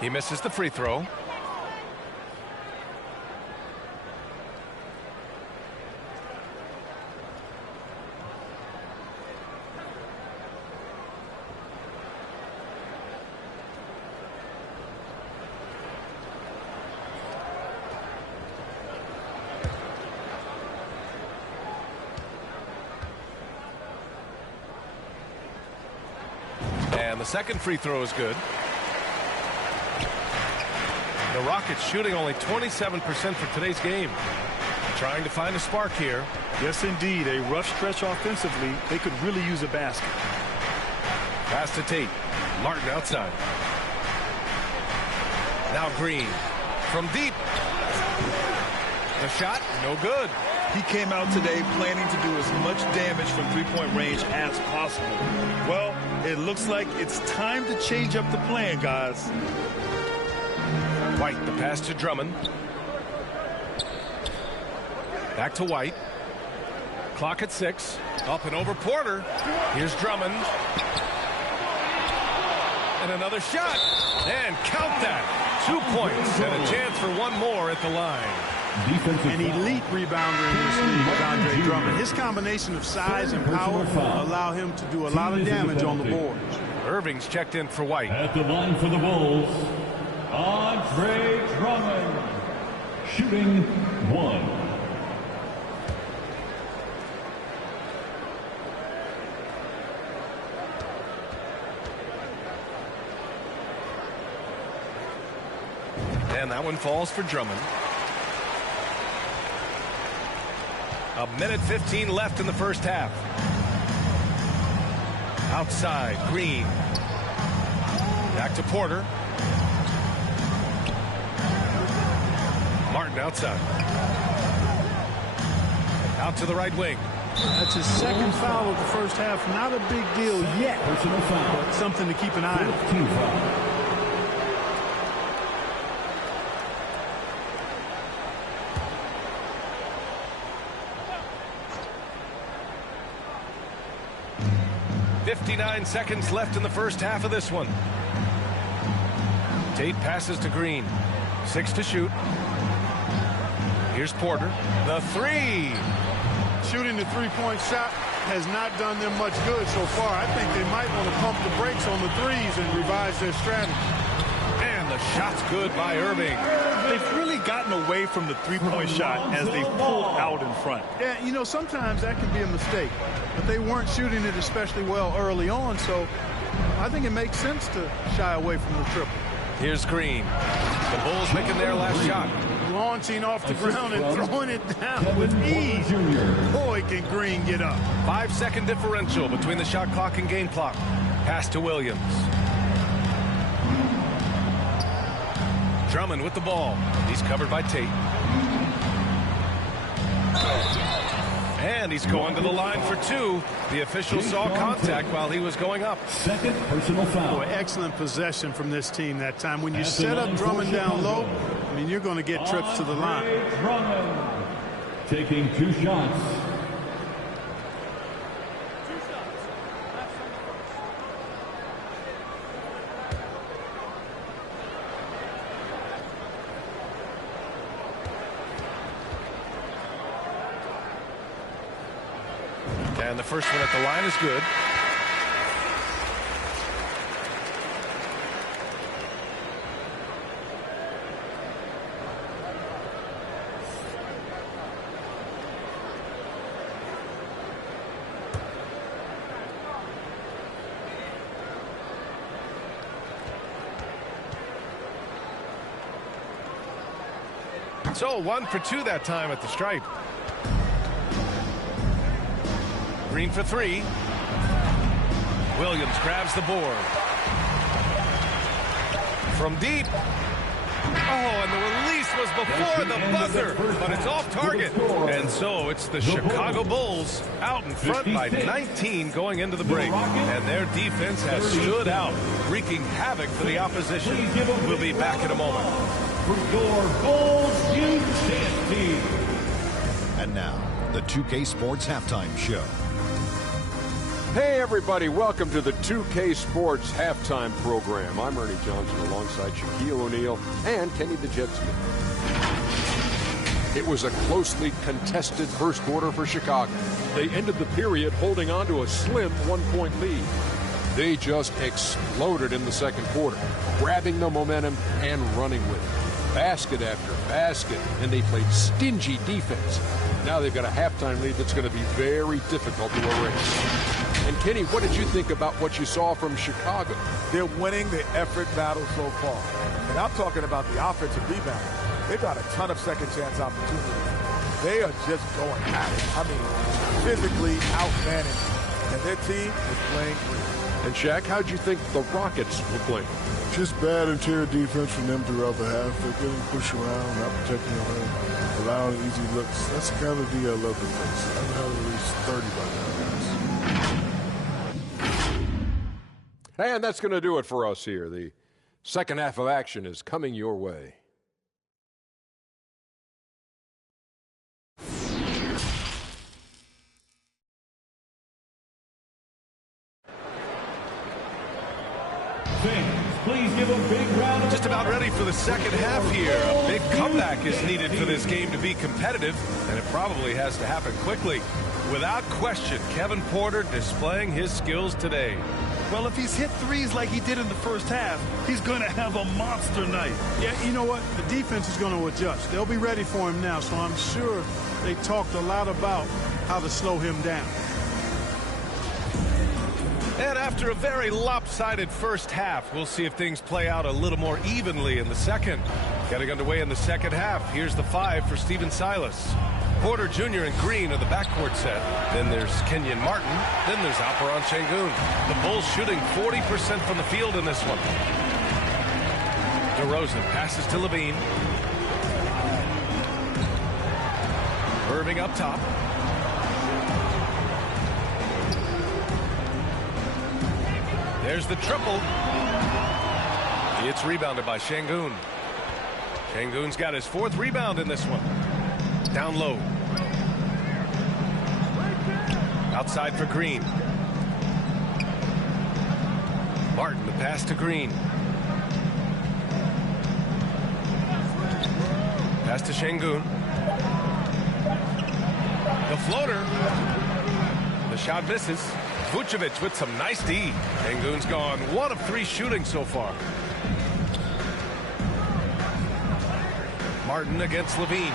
He misses the free throw. And the second free throw is good. The Rockets shooting only 27% for today's game. Trying to find a spark here. Yes, indeed. A rough stretch offensively. They could really use a basket. Pass to Tate. Martin outside. Now Green. From deep. The shot, no good. He came out today planning to do as much damage from three-point range as possible. Well, it looks like it's time to change up the plan, guys. White, the pass to Drummond. Back to White. Clock at 6. Up and over Porter. Here's Drummond. And another shot. And count that. 2 points and a chance for one more at the line. An elite rebounder in this league is Andre Drummond. His combination of size and power allow him to do a lot of damage on the boards. Irving's checked in for White. At the line for the Bulls, Andre Drummond, shooting 1. And that one falls for Drummond. A minute 15 left in the first half. Outside, Green. Back to Porter. Martin outside. Out to the right wing. That's his second foul of the first half. Not a big deal yet, but something to keep an eye on. 59 seconds left in the first half of this one. Tate passes to Green. 6 to shoot. Here's Porter. The 3. Shooting the three-point shot has not done them much good so far. I think they might want to pump the brakes on the threes and revise their strategy. And the shot's good by Irving. They've really gotten away from the three-point shot as they pulled out in front. Yeah, you know, sometimes that can be a mistake. But they weren't shooting it especially well early on, so I think it makes sense to shy away from the triple. Here's Green. The Bulls making their last shot. Launching off the ground and throwing it down with ease. Boy, can Green get up. 5-second differential between the shot clock and game clock. Pass to Williams. Drummond with the ball. He's covered by Tate. And he's going to the line for 2. The official saw contact while he was going up. Second personal foul. Boy, excellent possession from this team that time. When you set up Drummond down low, I mean, you're going to get trips to the line. Drummond taking 2 shots. And the first one at the line is good. So 1 for 2 that time at the stripe. Green for 3. Williams grabs the board. From deep. Oh, and the release was before the buzzer, but it's off target. And so it's the Chicago Bulls out in front by 19 going into the break. And their defense has stood out, wreaking havoc for the opposition. We'll be back in a moment. For your Bulls team. And now, the 2K Sports Halftime Show. Hey everybody, welcome to the 2K Sports Halftime Program. I'm Ernie Johnson alongside Shaquille O'Neal and Kenny the Jet Smith. It was a closely contested first quarter for Chicago. They ended the period holding on to a slim 1-point lead. They just exploded in the second quarter, grabbing the momentum and running with it. Basket after basket, and they played stingy defense. Now they've got a halftime lead that's going to be very difficult to erase. And Kenny, what did you think about what you saw from Chicago? They're winning the effort battle so far. And I'm talking about the offensive rebound. They've got a ton of second chance opportunities. They are just going at it. I mean, physically outmanning. And their team is playing great. And Shaq, how'd you think the Rockets were playing? Just bad interior defense from them throughout the half. They're getting pushed around, not protecting the rim, allowing easy looks. That's the kind of D I love to face. I've had at least 30 by now, guys. And that's going to do it for us here. The second half of action is coming your way. Fans, please give a big round of Just about ready for the second half here. A big comeback is needed for this game to be competitive, and it probably has to happen quickly. Without question, Kevin Porter displaying his skills today. Well, if he's hit threes like he did in the first half, he's going to have a monster night. Yeah, you know what? The defense is going to adjust. They'll be ready for him now, so I'm sure they talked a lot about how to slow him down. And after a very lopsided first half, we'll see if things play out a little more evenly in the second. Getting underway in the second half, here's the 5 for Stephen Silas. Porter Jr. and Green are the backcourt set. Then there's Kenyon Martin. Then there's Alperen Sengun. The Bulls shooting 40% from the field in this one. DeRozan passes to Levine. Irving up top. There's the triple. It's rebounded by Sengun. Sengun's got his 4th rebound in this one. Down low. Outside for Green. Martin, the pass to Green. Pass to Sengun. The floater. The shot misses. Vucevic with some nice D. Sengun's gone 1 of 3 shooting so far. Martin against Levine.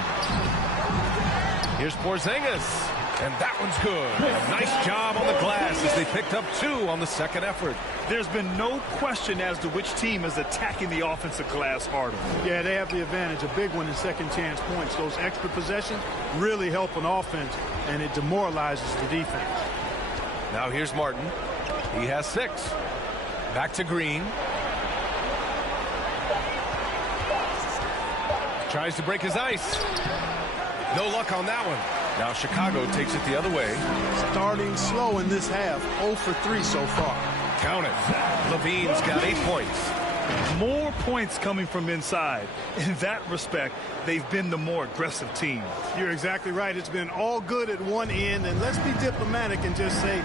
Here's Porzingis. And that one's good. A nice job on the glass as they picked up 2 on the second effort. There's been no question as to which team is attacking the offensive glass harder. Yeah, they have the advantage. A big one in second chance points. Those extra possessions really help an offense, and it demoralizes the defense. Now here's Martin. He has 6. Back to Green. Tries to break his ice. No luck on that one. Now Chicago takes it the other way. Starting slow in this half. 0 for 3 so far. Count it. Levine's got 8 points. More points coming from inside. In that respect, they've been the more aggressive team. You're exactly right. It's been all good at one end, and let's be diplomatic and just say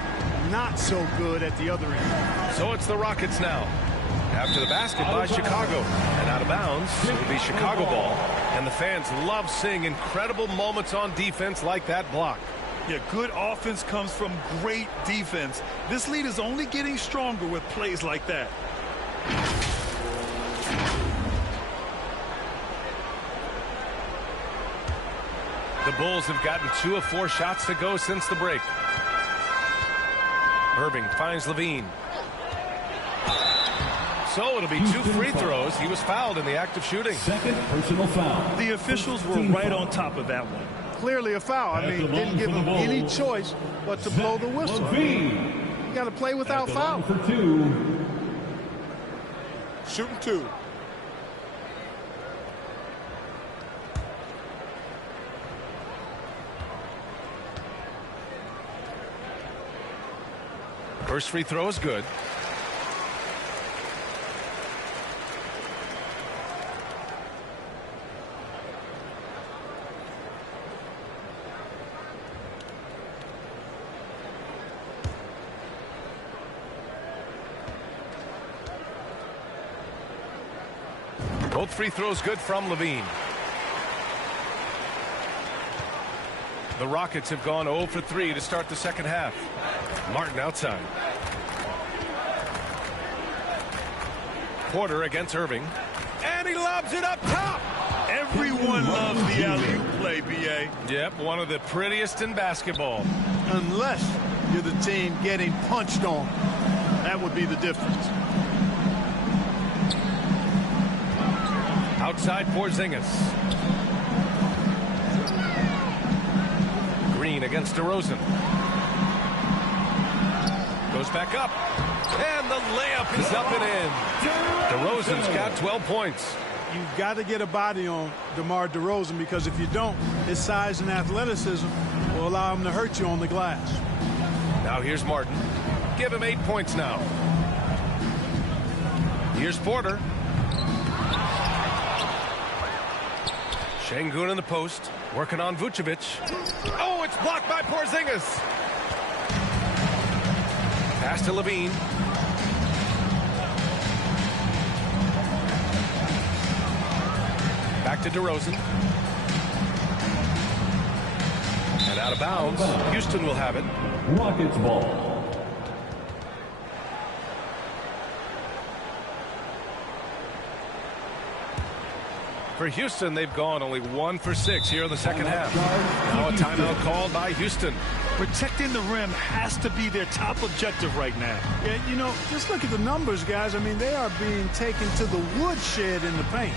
not so good at the other end. So it's the Rockets now. After the basket by Chicago. And out of bounds, it'll be Chicago ball. And the fans love seeing incredible moments on defense like that block. Yeah, good offense comes from great defense. This lead is only getting stronger with plays like that. The Bulls have gotten 2 of 4 shots to go since the break. Irving finds Levine. So it'll be 2 free throws. He was fouled in the act of shooting. Second personal foul. The officials were right on top of that one. Clearly a foul. I mean, didn't give him any choice but to blow the whistle. You got to play without foul. For 2. Shooting 2. First free throw is good. Both free throws good from Levine. The Rockets have gone 0 for 3 to start the second half. Martin outside. Porter against Irving. And he lobs it up top. Everyone loves the alley-oop play, B.A. Yep, one of the prettiest in basketball. Unless you're the team getting punched on. That would be the difference. Outside Porzingis. Green against DeRozan. Goes back up. And the layup is up and in. DeRozan's got 12 points. You've got to get a body on DeMar DeRozan, because if you don't, his size and athleticism will allow him to hurt you on the glass. Now here's Martin. Give him 8 points now. Here's Porter. Sengun in the post, working on Vucevic. Oh, it's blocked by Porzingis. Pass to Levine. Back to DeRozan. And out of bounds. Houston will have it. Rockets ball. For Houston, they've gone only 1 for 6 here in the second half. Now a timeout called by Houston. Protecting the rim has to be their top objective right now. Yeah, you know, just look at the numbers, guys. I mean, they are being taken to the woodshed in the paint.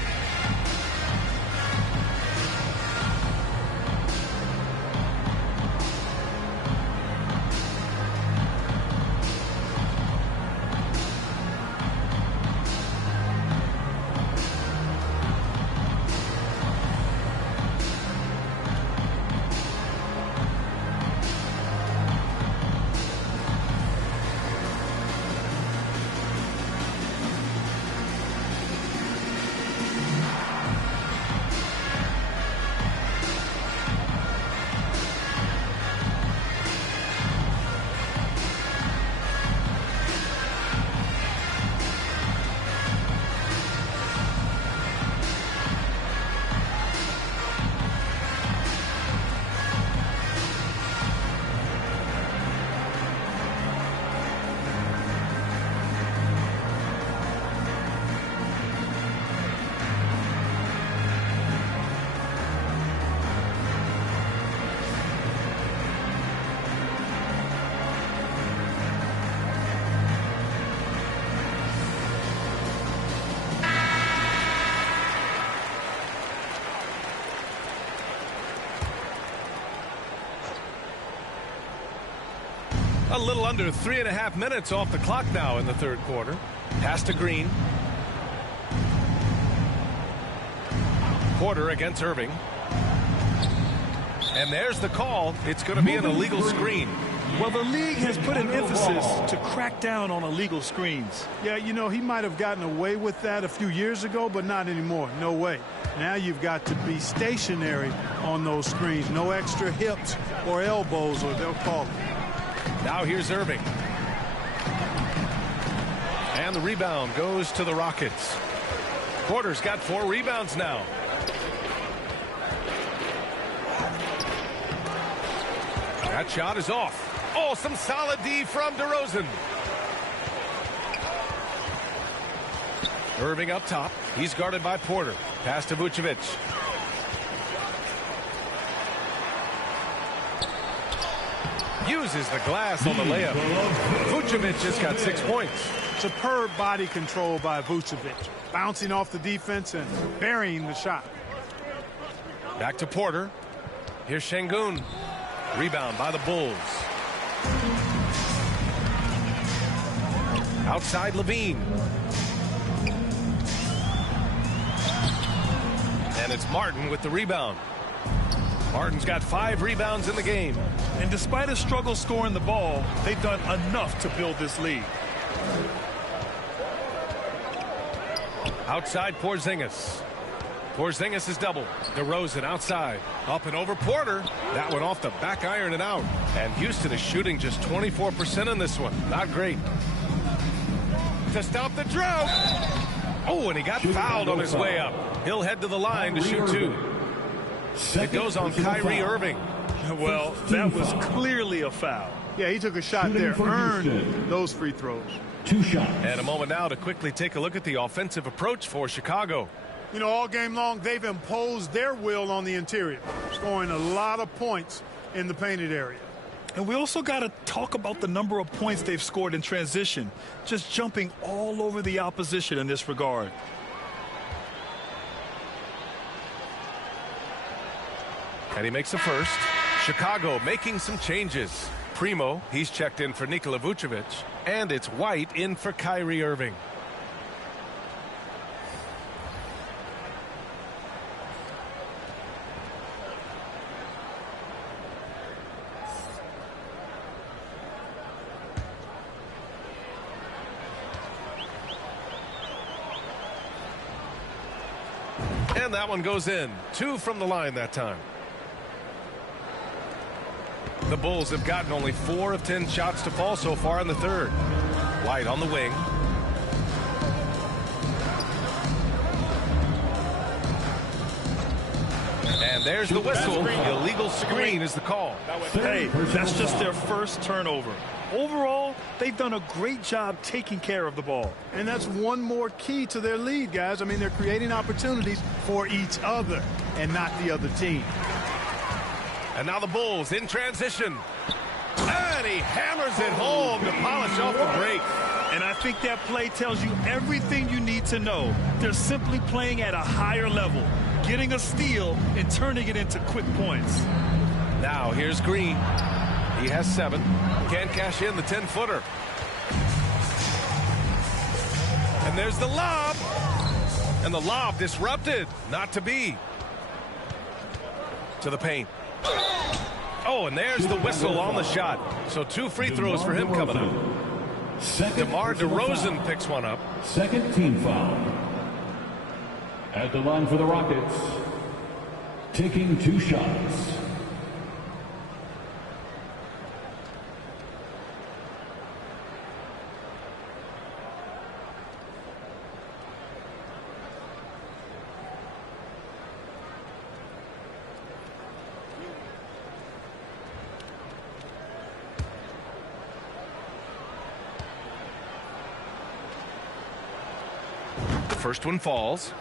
A little under 3.5 minutes off the clock now in the third quarter. Pass to Green. Porter against Irving. And there's the call. It's going to be an illegal screen. Well, the league has put an emphasis to crack down on illegal screens. Yeah, you know, he might have gotten away with that a few years ago, but not anymore. No way. Now you've got to be stationary on those screens. No extra hips or elbows, or they'll call it. Now here's Irving. And the rebound goes to the Rockets. Porter's got 4 rebounds now. That shot is off. Oh, some solid D from DeRozan. Irving up top. He's guarded by Porter. Pass to Vucevic. Uses the glass on the layup. Vucevic just got 6 points. Superb body control by Vucevic. Bouncing off the defense and burying the shot. Back to Porter. Here's Şengün. Rebound by the Bulls. Outside Levine. And it's Martin with the rebound. Martin's got 5 rebounds in the game. And despite a struggle scoring the ball, they've done enough to build this lead. Outside Porzingis. Porzingis is double. DeRozan outside. Up and over Porter. That one off the back iron and out. And Houston is shooting just 24% in this one. Not great. To stop the drought. Oh, and he got fouled on his way up. He'll head to the line to shoot 2. It goes on Kyrie Irving. Well, that was clearly a foul. Yeah, he took a shot there, earned those free throws. 2 shots. And a moment now to quickly take a look at the offensive approach for Chicago. You know, all game long, they've imposed their will on the interior, scoring a lot of points in the painted area. And we also got to talk about the number of points they've scored in transition, just jumping all over the opposition in this regard. And he makes the first. Chicago making some changes. Primo, he's checked in for Nikola Vucevic. And it's White in for Kyrie Irving. And that one goes in. 2 from the line that time. The Bulls have gotten only 4 of 10 shots to fall so far in the third. White on the wing. there's the whistle. Illegal screen is the call. Hey, that's just their first turnover. Overall, they've done a great job taking care of the ball. And that's one more key to their lead, guys. I mean, they're creating opportunities for each other and not the other team. And now the Bulls in transition. And he hammers it home to polish off the break. And I think that play tells you everything you need to know. They're simply playing at a higher level, getting a steal and turning it into quick points. Now here's Green. He has 7. Can't cash in the 10-footer. And there's the lob. And the lob disrupted. Not to be. To the paint. Oh, and there's the whistle on the shot. So 2 free throws for him coming up. DeMar DeRozan picks one up. Second team foul. At the line for the Rockets, taking 2 shots. First one falls.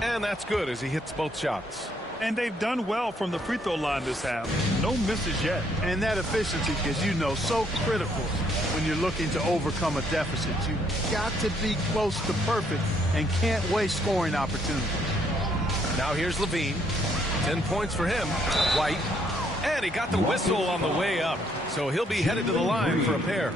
And that's good as he hits both shots. And they've done well from the free throw line this half. No misses yet. And that efficiency is, you know, so critical when you're looking to overcome a deficit. You've got to be close to perfect and can't waste scoring opportunities. Now here's Levine. 10 points for him. White. And he got the whistle on the way up. So he'll be headed to the line for a pair.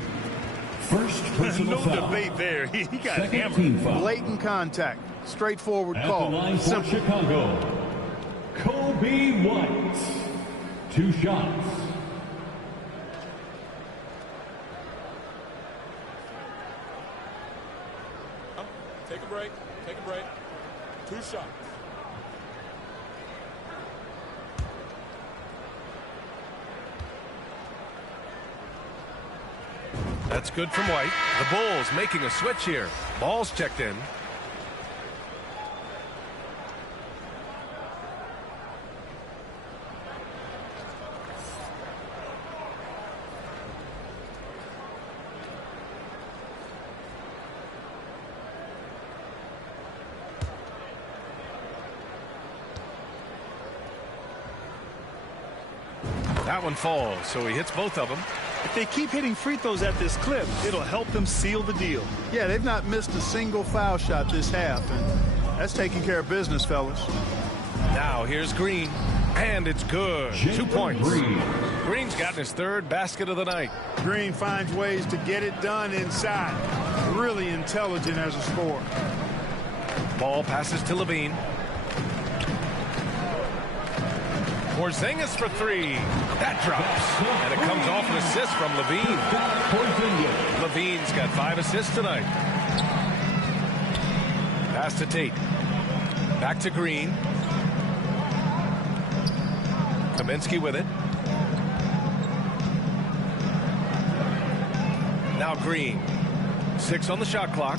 First personal no foul. debate there. He got Second hammered. team foul. Blatant contact. Straightforward At call. the line for Simple. Chicago, Kobe White. 2 shots. Take a break. Take a break. 2 shots. That's good from White. The Bulls making a switch here. Ball's checked in. That one falls, so he hits both of them. If they keep hitting free throws at this clip, it'll help them seal the deal. Yeah, they've not missed a single foul shot this half, and that's taking care of business, fellas. Now here's Green, and it's good. 2 points. Green's gotten his 3rd basket of the night. Green finds ways to get it done inside. Really intelligent as a scorer. Ball passes to Levine. Porzingis for 3. That drops. And it comes off an assist from Levine. Levine's got 5 assists tonight. Pass to Tate. Back to Green. Kaminsky with it. Now Green. 6 on the shot clock.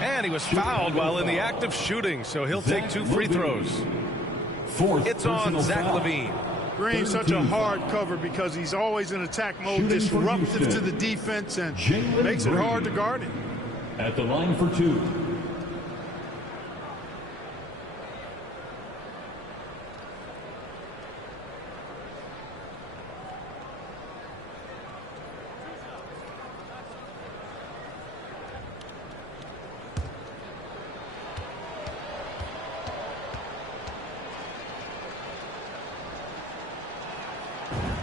And he was fouled while in the act of shooting, so he'll take 2 free throws. It's on Zach Levine. Green's such a hard cover because he's always in attack mode, disruptive to the defense, and makes it hard to guard him. At the line for 2.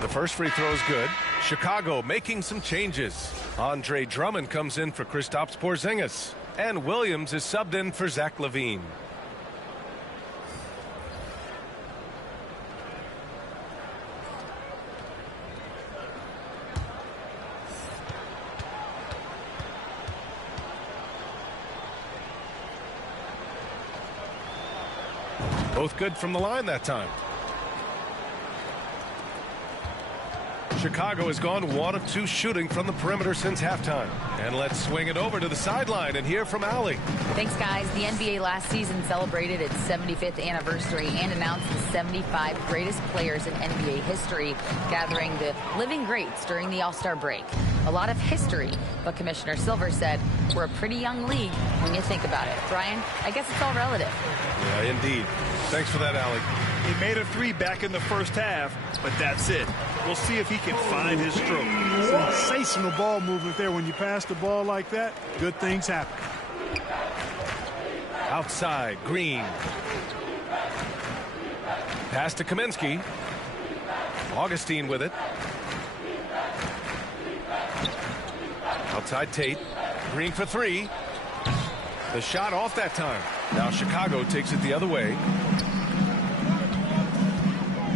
The first free throw is good. Chicago making some changes. Andre Drummond comes in for Kristaps Porzingis. And Williams is subbed in for Zach Levine. Both good from the line that time. Chicago has gone 1 of 2 shooting from the perimeter since halftime. And let's swing it over to the sideline and hear from Allie. Thanks, guys. The NBA last season celebrated its 75th anniversary and announced the 75 greatest players in NBA history, gathering the living greats during the All-Star break. A lot of history, but Commissioner Silver said we're a pretty young league when you think about it. Brian, I guess it's all relative. Yeah, indeed. Thanks for that, Allie. He made a 3 back in the first half, but that's it. We'll see if he can find his stroke. Sensational ball movement there. When you pass the ball like that, good things happen. Outside, Green. Pass to Kaminsky. Augustine with it. Outside Tate. Green for 3. The shot off that time. Now Chicago takes it the other way.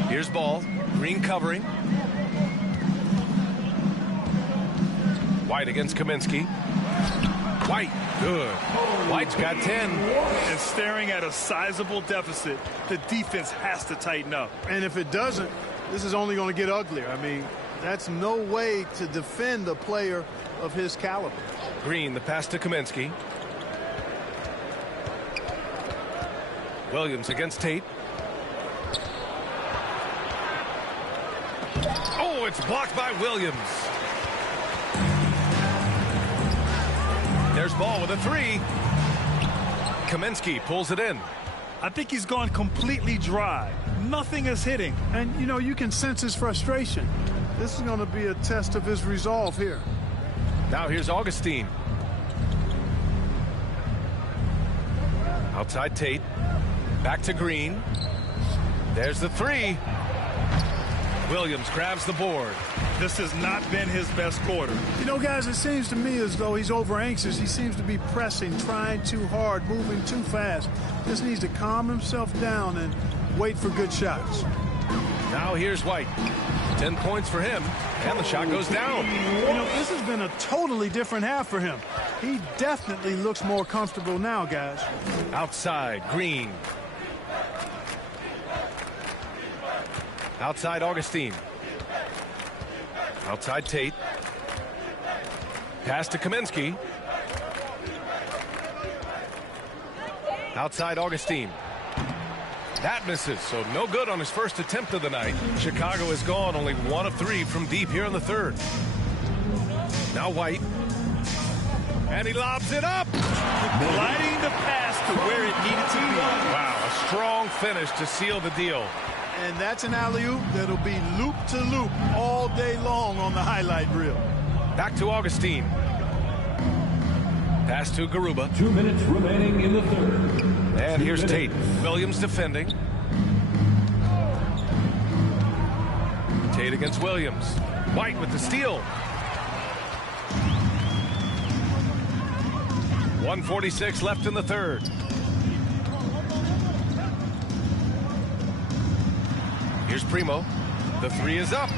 Here's ball. Green covering. White against Kaminsky. White, good. White's got 10. And staring at a sizable deficit, the defense has to tighten up. And if it doesn't, this is only going to get uglier. I mean, that's no way to defend a player of his caliber. Green, the pass to Kaminsky. Williams against Tate. Oh, it's blocked by Williams. There's ball with a 3. Kaminsky pulls it in. I think he's gone completely dry. Nothing is hitting. And, you know, you can sense his frustration. This is going to be a test of his resolve here. Now here's Augustine. Outside Tate. Back to Green. There's the 3. Williams grabs the board. This has not been his best quarter. You know, guys, it seems to me as though he's over anxious. He seems to be pressing, trying too hard, moving too fast. Just needs to calm himself down and wait for good shots. Now here's White. 10 points for him, and the shot goes down. You know, this has been a totally different half for him. He definitely looks more comfortable now, guys. Outside, Green. Outside, Augustine. Outside, Tate. Pass to Kaminsky. Outside, Augustine. That misses, so no good on his first attempt of the night. Chicago has gone only 1 of 3 from deep here in the third. Now White. And he lobs it up. Gliding the pass to where it needed to be. Wow, a strong finish to seal the deal. And that's an alley-oop that'll be loop to loop all day long on the highlight reel. Back to Augustine. Pass to Garuba. 2 minutes remaining in the third. And here's Tate. Williams defending. Tate against Williams. White with the steal. 1:46 left in the third. Here's Primo. The 3 is up.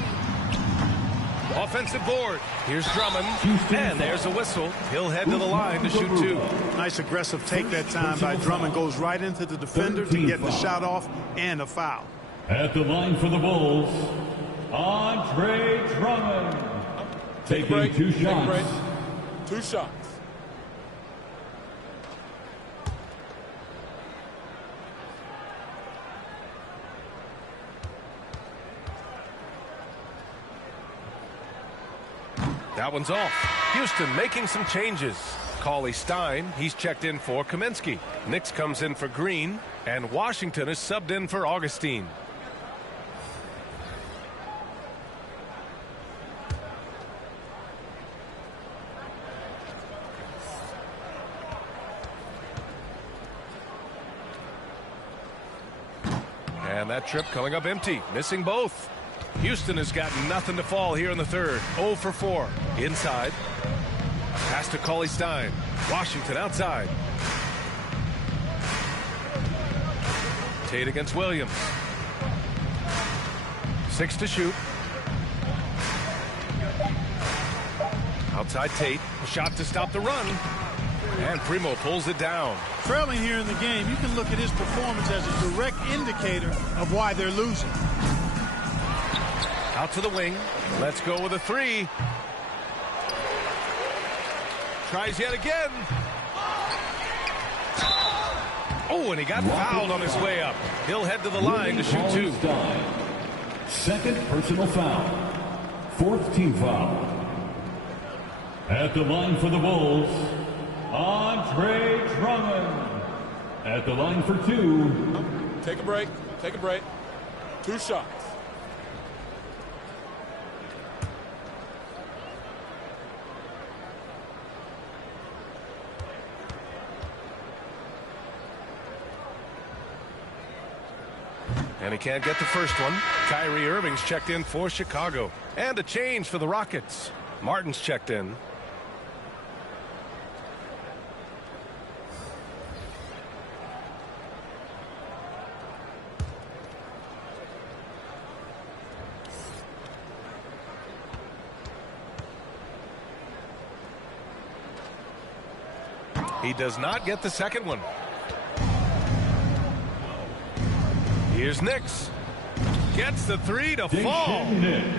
Offensive board. Here's Drummond. And there's a whistle. He'll head to the line to shoot 2. Nice aggressive take that time by Drummond. Goes right into the defender to get the shot off and a foul. At the line for the Bulls, Andre Drummond. Taking 2 shots. 2 shots. That one's off. Houston making some changes. Cauley-Stein, he's checked in for Kaminsky. Nix comes in for Green, and Washington is subbed in for Augustine. And that trip coming up empty, missing both. Houston has got nothing to fall here in the third. 0 for 4. Inside. Pass to Cauley-Stein. Washington outside. Tate against Williams. 6 to shoot. Outside Tate. A shot to stop the run. And Primo pulls it down. Trailing here in the game, you can look at his performance as a direct indicator of why they're losing. Out to the wing. Let's go with a three. Tries yet again. Oh, and he got fouled on his way up. He'll head to the line to shoot two. Second personal foul. Fourth team foul. At the line for the Bulls, Andre Drummond. At the line for two. Take a break. Take a break. 2 shots. And he can't get the first one. Kyrie Irving's checked in for Chicago. And a change for the Rockets. Martin's checked in. He does not get the second one. Here's Nix. Gets the three to fall.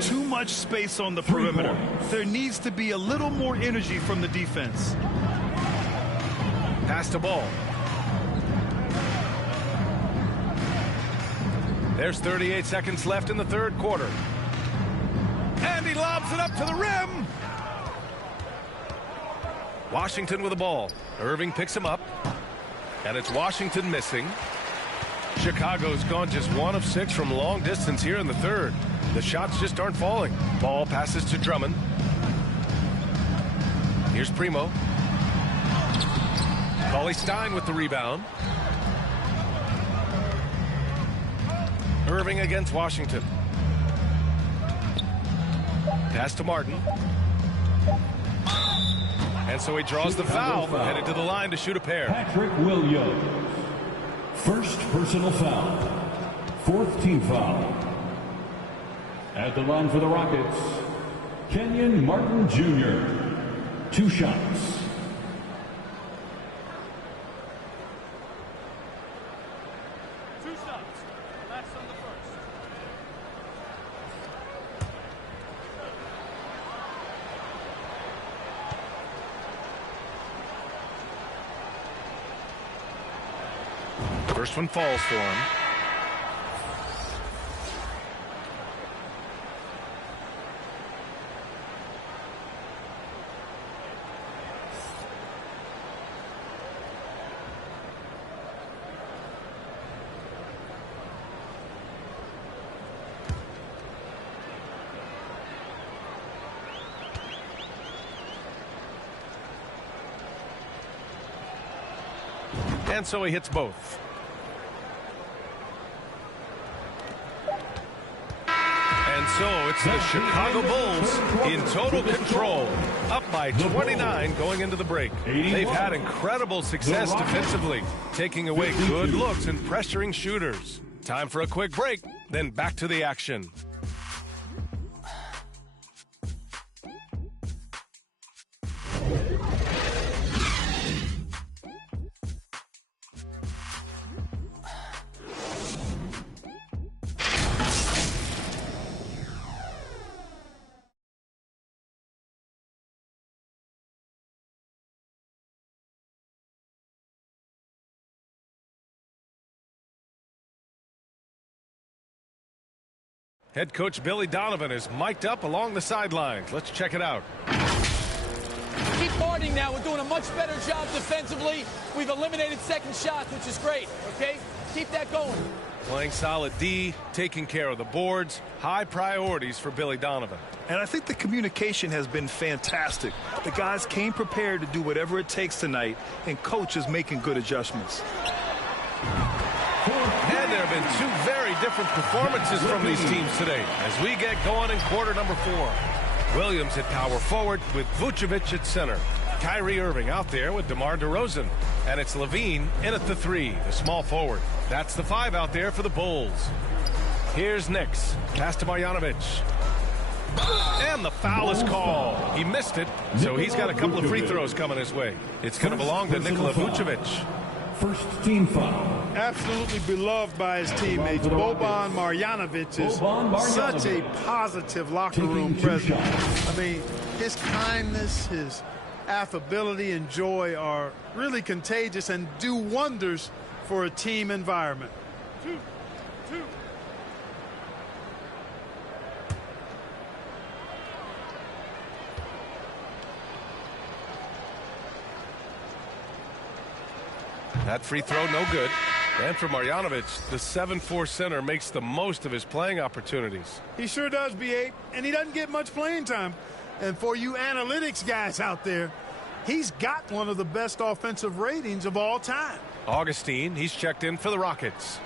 Too much space on the perimeter. There needs to be a little more energy from the defense. Pass the ball. There's 38 seconds left in the third quarter. And he lobs it up to the rim. Washington with the ball. Irving picks him up. And it's Washington missing. Chicago's gone just 1 of 6 from long distance here in the third. The shots just aren't falling. Ball passes to Drummond. Here's Primo. Cauley-Stein with the rebound. Irving against Washington. Pass to Martin. And so he draws the foul, headed to the line to shoot a pair. Patrick Williams. First personal foul. Fourth team foul. At the line for the Rockets, Kenyon Martin Jr. 2 shots. That's on the first. First one falls for him. And so he hits both. And so it's the Chicago Bulls in total control, up by 29 going into the break. They've had incredible success defensively, taking away good looks and pressuring shooters. Time for a quick break, then back to the action. Head coach Billy Donovan is mic'd up along the sidelines. Let's check it out. Keep guarding now. We're doing a much better job defensively. We've eliminated second shots, which is great, okay? Keep that going. Playing solid D, taking care of the boards, high priorities for Billy Donovan. And I think the communication has been fantastic. The guys came prepared to do whatever it takes tonight, and coach is making good adjustments. And there have been 2 very different performances from these teams today as we get going in quarter number 4. Williams at power forward with Vucevic at center. Kyrie Irving out there with DeMar DeRozan. And it's Levine in at the 3, the small forward. That's the 5 out there for the Bulls. Here's Nix. Pass to Marjanovic. And And the foul is called. He missed it, so he's got a couple of free throws coming his way. It's going to belong to Nikola Vucevic. First team foul. Absolutely beloved by his teammates. Boban Marjanovic is such a positive locker room presence. I mean, his kindness, his affability and joy are really contagious and do wonders for a team environment. That free throw, no good. And for Marjanovic, the 7'4" center makes the most of his playing opportunities. He sure does, B8, and he doesn't get much playing time. And for you analytics guys out there, he's got one of the best offensive ratings of all time. Augustine, he's checked in for the Rockets.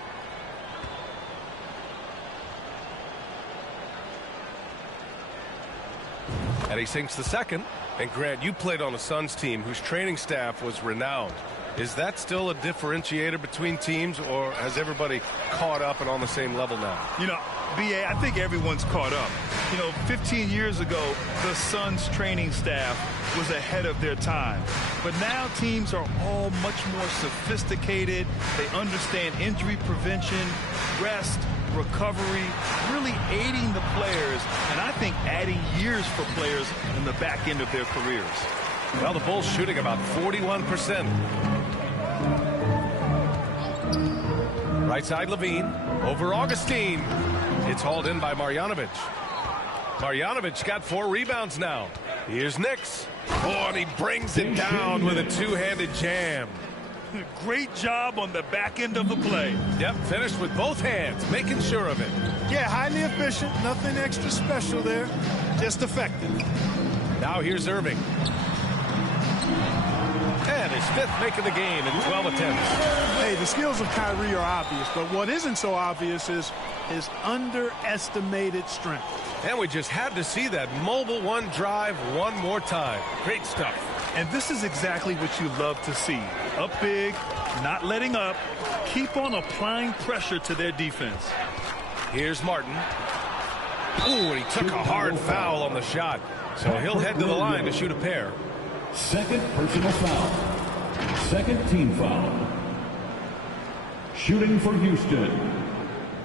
And he sinks the second. And Grant, you played on a Suns team whose training staff was renowned. Is that still a differentiator between teams, or has everybody caught up and on the same level now? You know, B.A., I think everyone's caught up. You know, 15 years ago, the Suns training staff was ahead of their time. But now teams are all much more sophisticated. They understand injury prevention, rest, recovery, really aiding the players, and I think adding years for players in the back end of their careers. Well, the Bulls shooting about 41%. Right side, Levine. Over Augustine. It's hauled in by Marjanovic. Marjanovic got 4 rebounds now. Here's Nix. Oh, and he brings it down with a two-handed jam. Great job on the back end of the play. Yep, finished with both hands, making sure of it. Yeah, highly efficient. Nothing extra special there. Just effective. Now here's Irving. And his 5th make of the game in 12 attempts. Hey, the skills of Kyrie are obvious, but what isn't so obvious is his underestimated strength. And we just had to see that mobile one drive one more time. Great stuff. And this is exactly what you love to see. Up big, not letting up, keep on applying pressure to their defense. Here's Martin. Ooh, and he took a hard foul on the shot. So he'll head to the line to shoot a pair. Second personal foul. Second team foul. Shooting for Houston,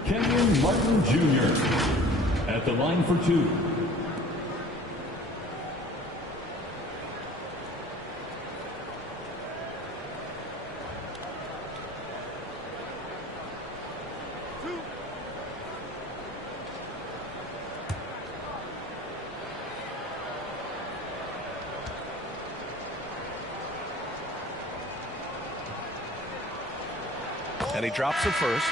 Kenyon Martin Jr. at the line for 2. And he drops it first.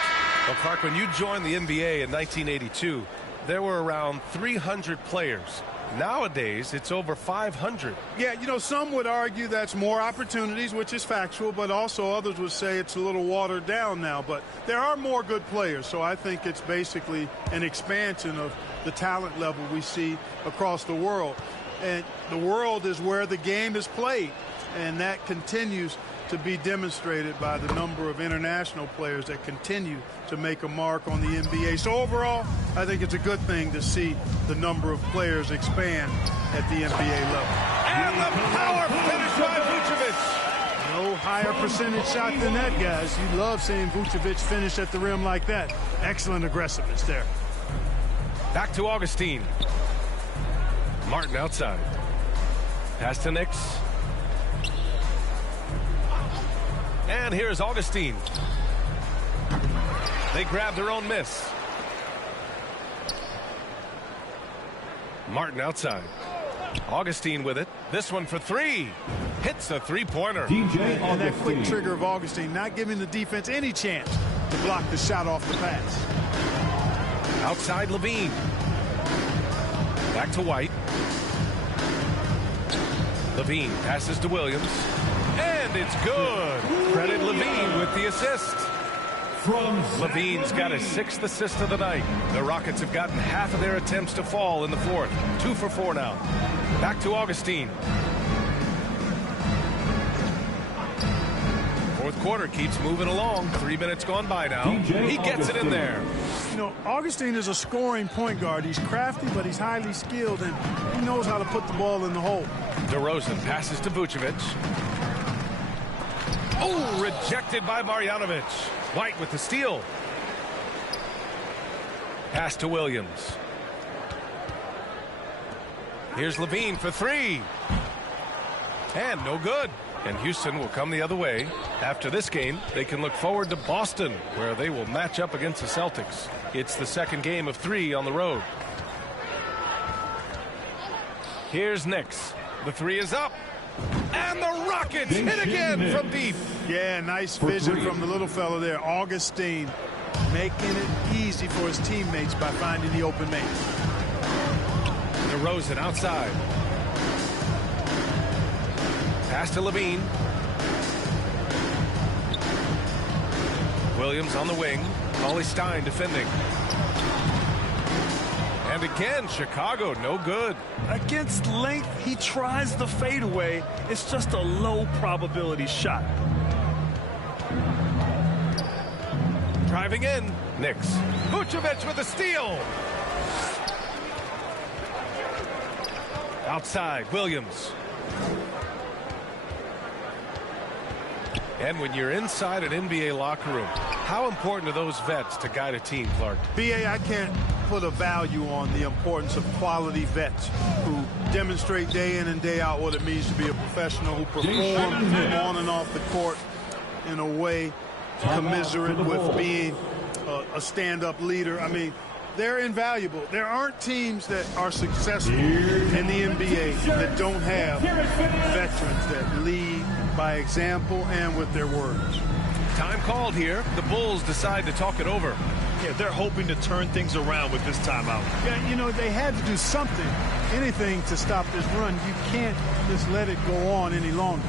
Well, Clark, when you joined the NBA in 1982, there were around 300 players. Nowadays, it's over 500. Yeah, you know, some would argue that's more opportunities, which is factual, but also others would say it's a little watered down now. But there are more good players, so I think it's basically an expansion of the talent level we see across the world. And the world is where the game is played, and that continues to be demonstrated by the number of international players that continue to make a mark on the NBA. So overall, I think it's a good thing to see the number of players expand at the NBA level. And the power finish by Vucevic. No higher percentage shot than that, guys. You love seeing Vucevic finish at the rim like that. Excellent aggressiveness there. Back to Augustine. Martin outside. Pass to Nix. And here's Augustine. They grab their own miss. Martin outside. Augustine with it. This one for 3. Hits the three-pointer. And that quick trigger of Augustine, not giving the defense any chance to block the shot off the pass. Outside Levine. Back to White. Levine passes to Williams. And it's good. Credit Levine with the assist. Levine's got his 6th assist of the night. The Rockets have gotten half of their attempts to fall in the 4th. 2 for 4 now. Back to Augustine. 4th quarter keeps moving along. 3 minutes gone by now. He gets it in there. You know, Augustine is a scoring point guard. He's crafty, but he's highly skilled, and he knows how to put the ball in the hole. DeRozan passes to Vucevic. Oh, rejected by Marjanovic. White with the steal. Pass to Williams. Here's Levine for three. And no good. And Houston will come the other way. After this game, they can look forward to Boston, where they will match up against the Celtics. It's the second game of 3 on the road. Here's Knicks. The three is up. And the Rockets hit again from deep. Yeah, nice vision from the little fella there, Augustine, making it easy for his teammates by finding the open man. DeRozan outside. Pass to Levine. Williams on the wing. Cauley Stein defending. And again, Chicago, no good. Against length, he tries the fadeaway. It's just a low probability shot. Driving in, Knicks. Vucevic with a steal. Outside, Williams. And when you're inside an NBA locker room, how important are those vets to guide a team, Clark? B.A., I can't put a value on the importance of quality vets who demonstrate day in and day out what it means to be a professional, who perform on and off the court in a way commensurate with being a stand-up leader. I mean, they're invaluable. There aren't teams that are successful in the NBA that don't have veterans that lead by example and with their words. Time called here. The Bulls decide to talk it over. Yeah, they're hoping to turn things around with this timeout. Yeah, you know, they had to do something, anything to stop this run. You can't just let it go on any longer.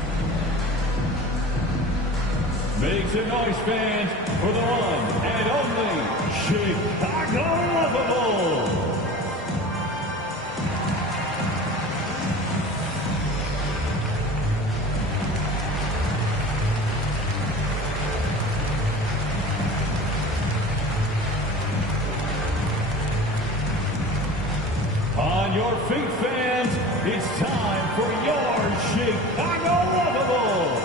Make some noise, fans, for the one and only Chicago Bulls. On your feet, fans, it's time for your Chicago Bulls.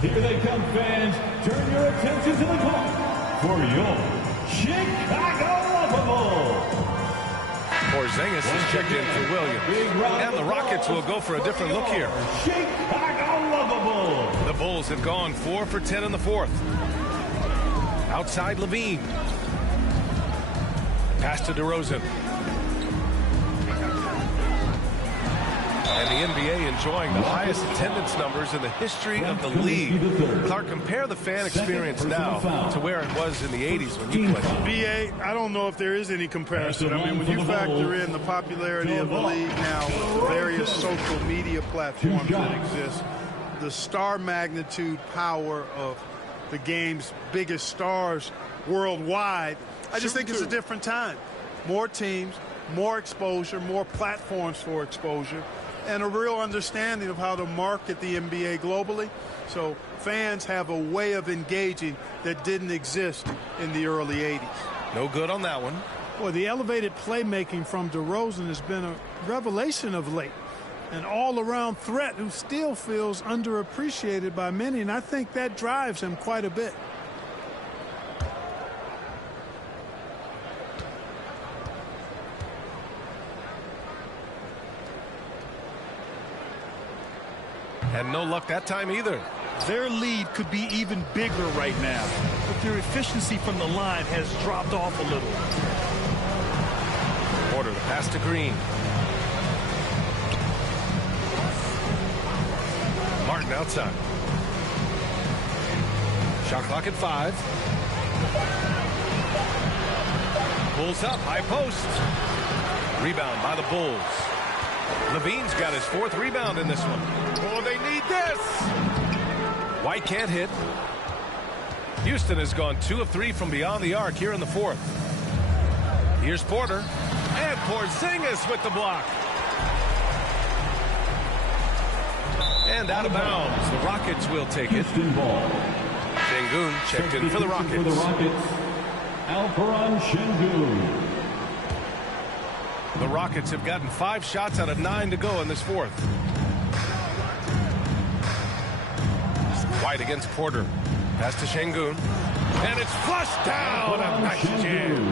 Here they come, fans. Turn your attention to the court for your Chicago Bulls. Porzingis is checked in for Williams. And the Rockets will go for a different look here. Chicago Bulls. The Bulls have gone 4 for 10 in the fourth. Outside Levine. Pass to DeRozan. And the NBA enjoying the highest attendance numbers in the history of the league. Clark, compare the fan experience now to where it was in the 80s when you played. B.A., I don't know if there is any comparison. I mean, when you factor in the popularity of the league now, the various social media platforms that exist, the star magnitude power of the game's biggest stars worldwide, I just think it's a different time. More teams, more exposure, more platforms for exposure, and a real understanding of how to market the NBA globally. So fans have a way of engaging that didn't exist in the early 80s. No good on that one. Well, the elevated playmaking from DeRozan has been a revelation of late. An all-around threat who still feels underappreciated by many, and I think that drives him quite a bit. And no luck that time either. Their lead could be even bigger right now, but their efficiency from the line has dropped off a little. Porter, the pass to Green. Martin outside. Shot clock at 5. Bulls up, high post. Rebound by the Bulls. Levine's got his 4th rebound in this one. Oh, they need this. White can't hit. Houston has gone 2 of 3 from beyond the arc here in the fourth. Here's Porter. And Porzingis with the block. And out of bounds. The Rockets will take it. Sengun checked in for the Rockets. Alperen Sengun. The Rockets have gotten 5 shots out of 9 to go in this fourth. White against Porter. Pass to Sengun. And it's flushed down. A nice jam.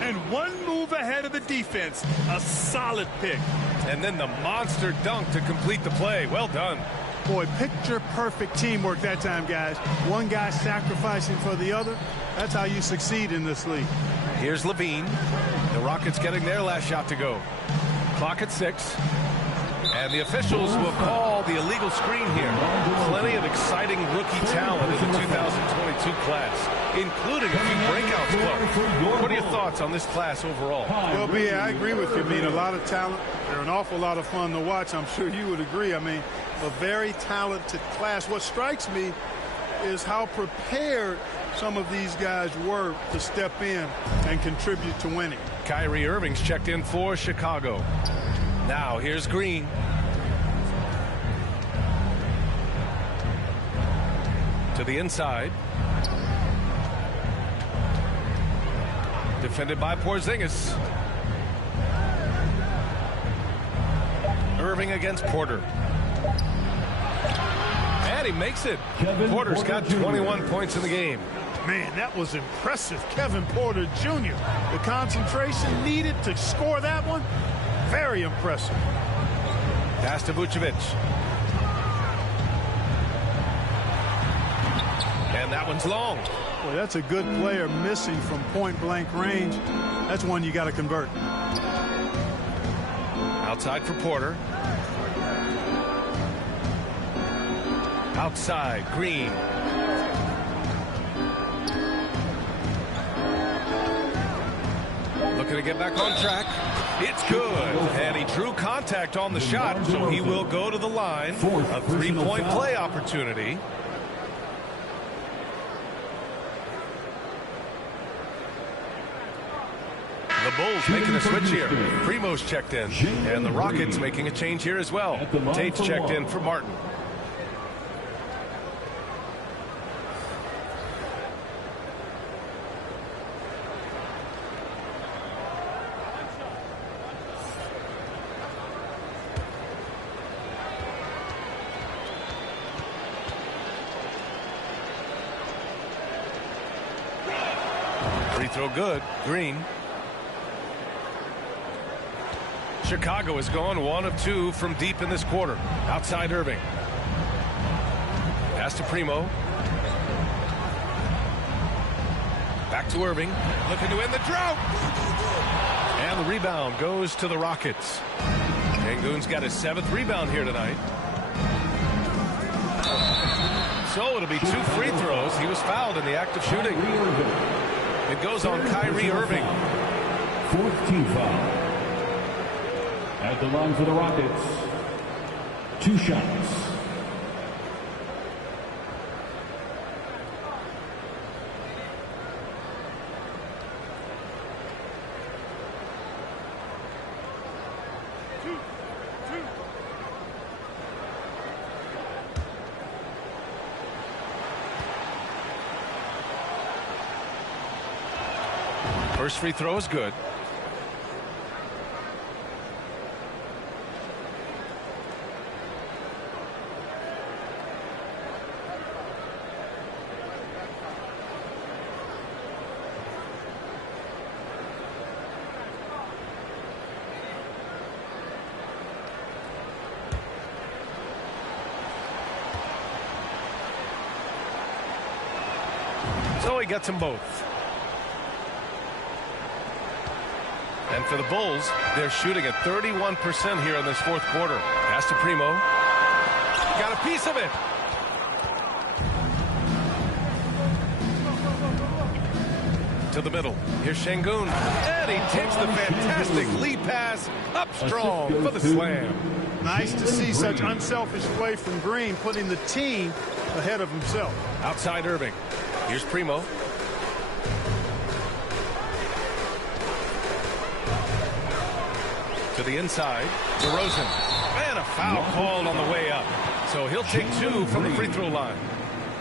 And one move ahead of the defense. A solid pick. And then the monster dunk to complete the play. Well done. Boy, picture-perfect teamwork that time, guys. One guy sacrificing for the other. That's how you succeed in this league. Here's Levine. The Rockets getting their last shot to go. Clock at 6. And the officials will call the illegal screen here. Plenty of exciting rookie talent in the 2022 class, including a few breakouts, Clark. What are your thoughts on this class overall? Well, B.A., I agree with you. I mean, a lot of talent. They're an awful lot of fun to watch. I'm sure you would agree. I mean, a very talented class. What strikes me is how prepared some of these guys were to step in and contribute to winning. Kyrie Irving's checked in for Chicago. Now here's Green. To the inside. Defended by Porzingis. Irving against Porter. And he makes it. Porter's got 21 points in the game. Man, that was impressive. Kevin Porter Jr. The concentration needed to score that one. Very impressive. Pass to Vucevic. And that one's long. Boy, that's a good player missing from point-blank range. That's one you got to convert. Outside for Porter. Outside, Green. Looking to get back on track. It's good. And he drew contact on the shot, so he will go to the line. A three-point play opportunity. The Bulls making a switch here. Primo's checked in. And the Rockets making a change here as well. Tate's checked in for Martin. Free throw good. Green. Chicago has gone 1 of 2 from deep in this quarter. Outside Irving. Pass to Primo. Back to Irving. Looking to end the drought. And the rebound goes to the Rockets. Sengun's got his 7th rebound here tonight. So it'll be 2 free throws. He was fouled in the act of shooting. It goes on Kyrie Irving. 4th team foul. At the line for the Rockets, 2 shots. First free throw is good. So he gets them both. And for the Bulls, they're shooting at 31% here in this 4th quarter. Pass to Primo. Got a piece of it. To the middle. Here's Sengun. And he takes the fantastic lead pass up strong for the slam. Nice to see such unselfish play from Green, putting the team ahead of himself. Outside Irving. Here's Primo. To the inside. DeRozan. And a foul called on the way up. So he'll take 2 from the free throw line.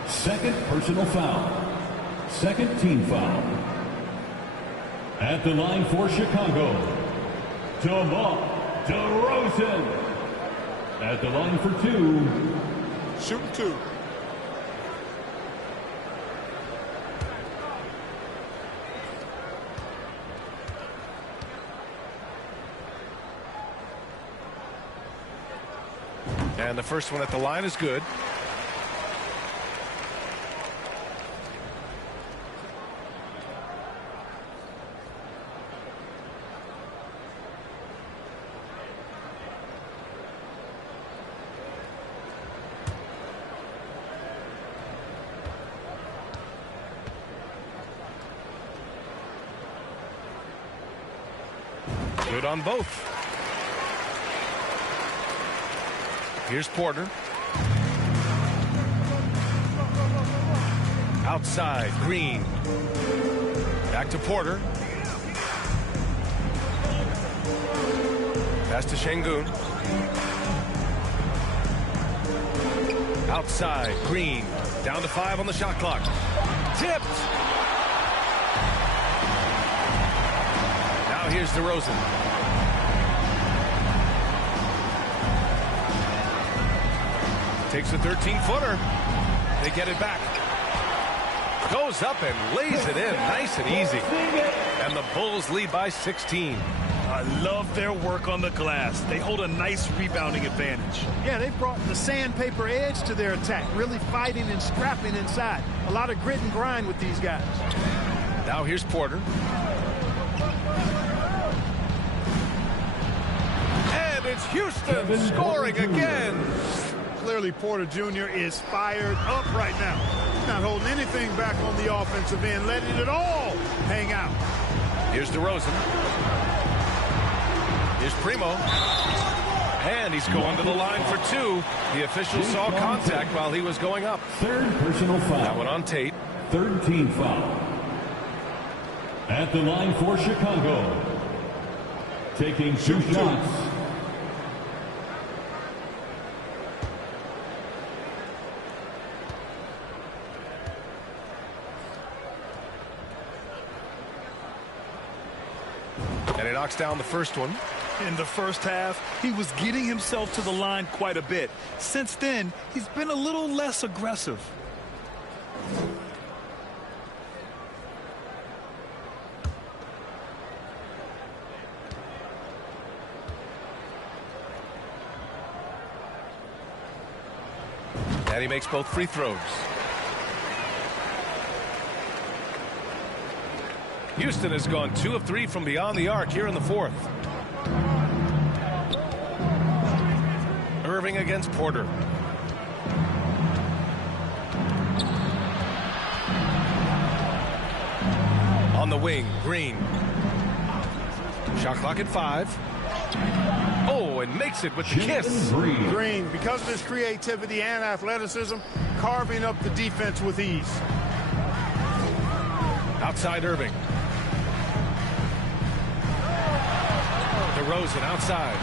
Second personal foul. Second team foul. At the line for Chicago, DeMar DeRozan. At the line for 2. Shooting 2. And the first one at the line is good. Good on both. Here's Porter. Outside, Green. Back to Porter. Pass to Şengün. Outside, Green. Down to 5 on the shot clock. Tipped. Now here's DeRozan. Takes a 13-footer. They get it back. Goes up and lays it in nice and easy. And the Bulls lead by 16. I love their work on the glass. They hold a nice rebounding advantage. Yeah, they brought the sandpaper edge to their attack, really fighting and scrapping inside. A lot of grit and grind with these guys. Now here's Porter. And it's Houston scoring again. Clearly, Porter Jr. is fired up right now. He's not holding anything back on the offensive end, letting it all hang out. Here's DeRozan. Here's Primo. And he's going to the line for 2. The official saw contact while he was going up. Third personal foul. That one on Tate. Third team foul. At the line for Chicago. Taking 2 shots. And he knocks down the first one. In the first half, he was getting himself to the line quite a bit. Since then, he's been a little less aggressive. And he makes both free throws. Houston has gone 2 of 3 from beyond the arc here in the fourth. Irving against Porter. On the wing, Green. Shot clock at 5. Oh, and makes it with the kiss. Green, because of his creativity and athleticism, carving up the defense with ease. Outside Irving. DeRozan outside.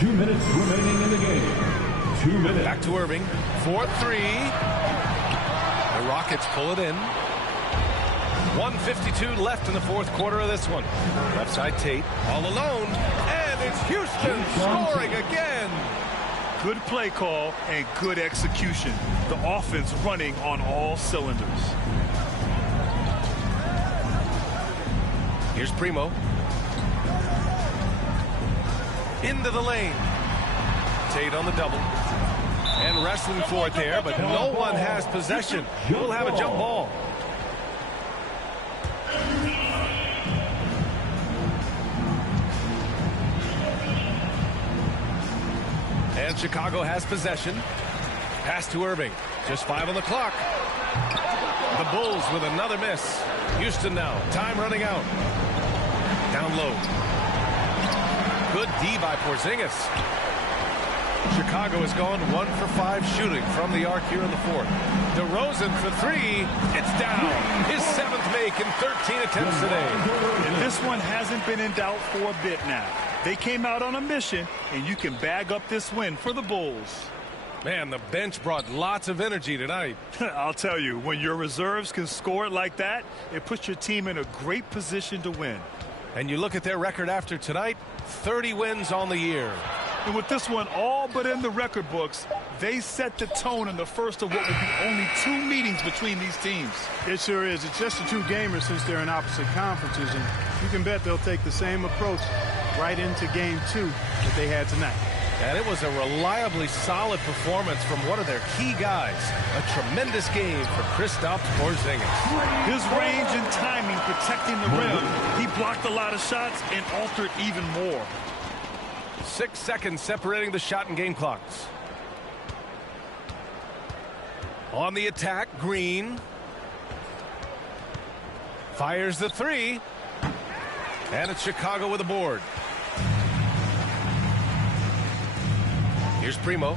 Two minutes remaining in the game. 2 minutes. Back to Irving. 4-3. The Rockets pull it in. 1:52 left in the fourth quarter of this one. Left side Tate all alone. And it's Houston scoring again. Good play call and good execution. The offense running on all cylinders. Here's Primo. Into the lane. Tate on the double. And wrestling for it there, but no one has possession. We'll have a jump ball. And Chicago has possession. Pass to Irving. Just 5 on the clock. The Bulls with another miss. Houston now. Time running out. Down low. Good D by Porzingis. Chicago has gone 1 for 5 shooting from the arc here in the fourth. DeRozan for 3. It's down. His 7th make in 13 attempts today. And this one hasn't been in doubt for a bit now. They came out on a mission, and you can bag up this win for the Bulls. Man, the bench brought lots of energy tonight. I'll tell you, when your reserves can score it like that, it puts your team in a great position to win. And you look at their record after tonight, 30 wins on the year. And with this one all but in the record books, they set the tone in the first of what will be only 2 meetings between these teams. It sure is. It's just a 2-gamer since they're in opposite conferences, and you can bet they'll take the same approach right into game 2 that they had tonight. And it was a reliably solid performance from one of their key guys. A tremendous game for Kristaps Porzingis. His range and timing protecting the rim. He blocked a lot of shots and altered even more. 6 seconds separating the shot and game clocks. On the attack, Green. Fires the 3. And it's Chicago with a board. Here's Primo.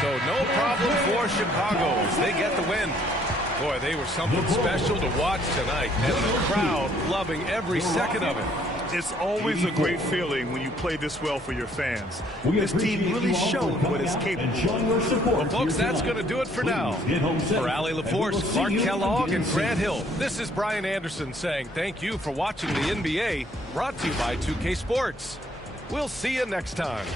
So no problem for Chicago as they get the win. Boy, they were something special to watch tonight, and the crowd loving every second of it. It's always a great feeling when you play this well for your fans. This team really showed what it's capable of. Well, folks, that's going to do it for now. For Allie LaForce, Mark Kellogg, and Grant Hill, this is Brian Anderson saying thank you for watching the NBA, brought to you by 2K Sports. We'll see you next time.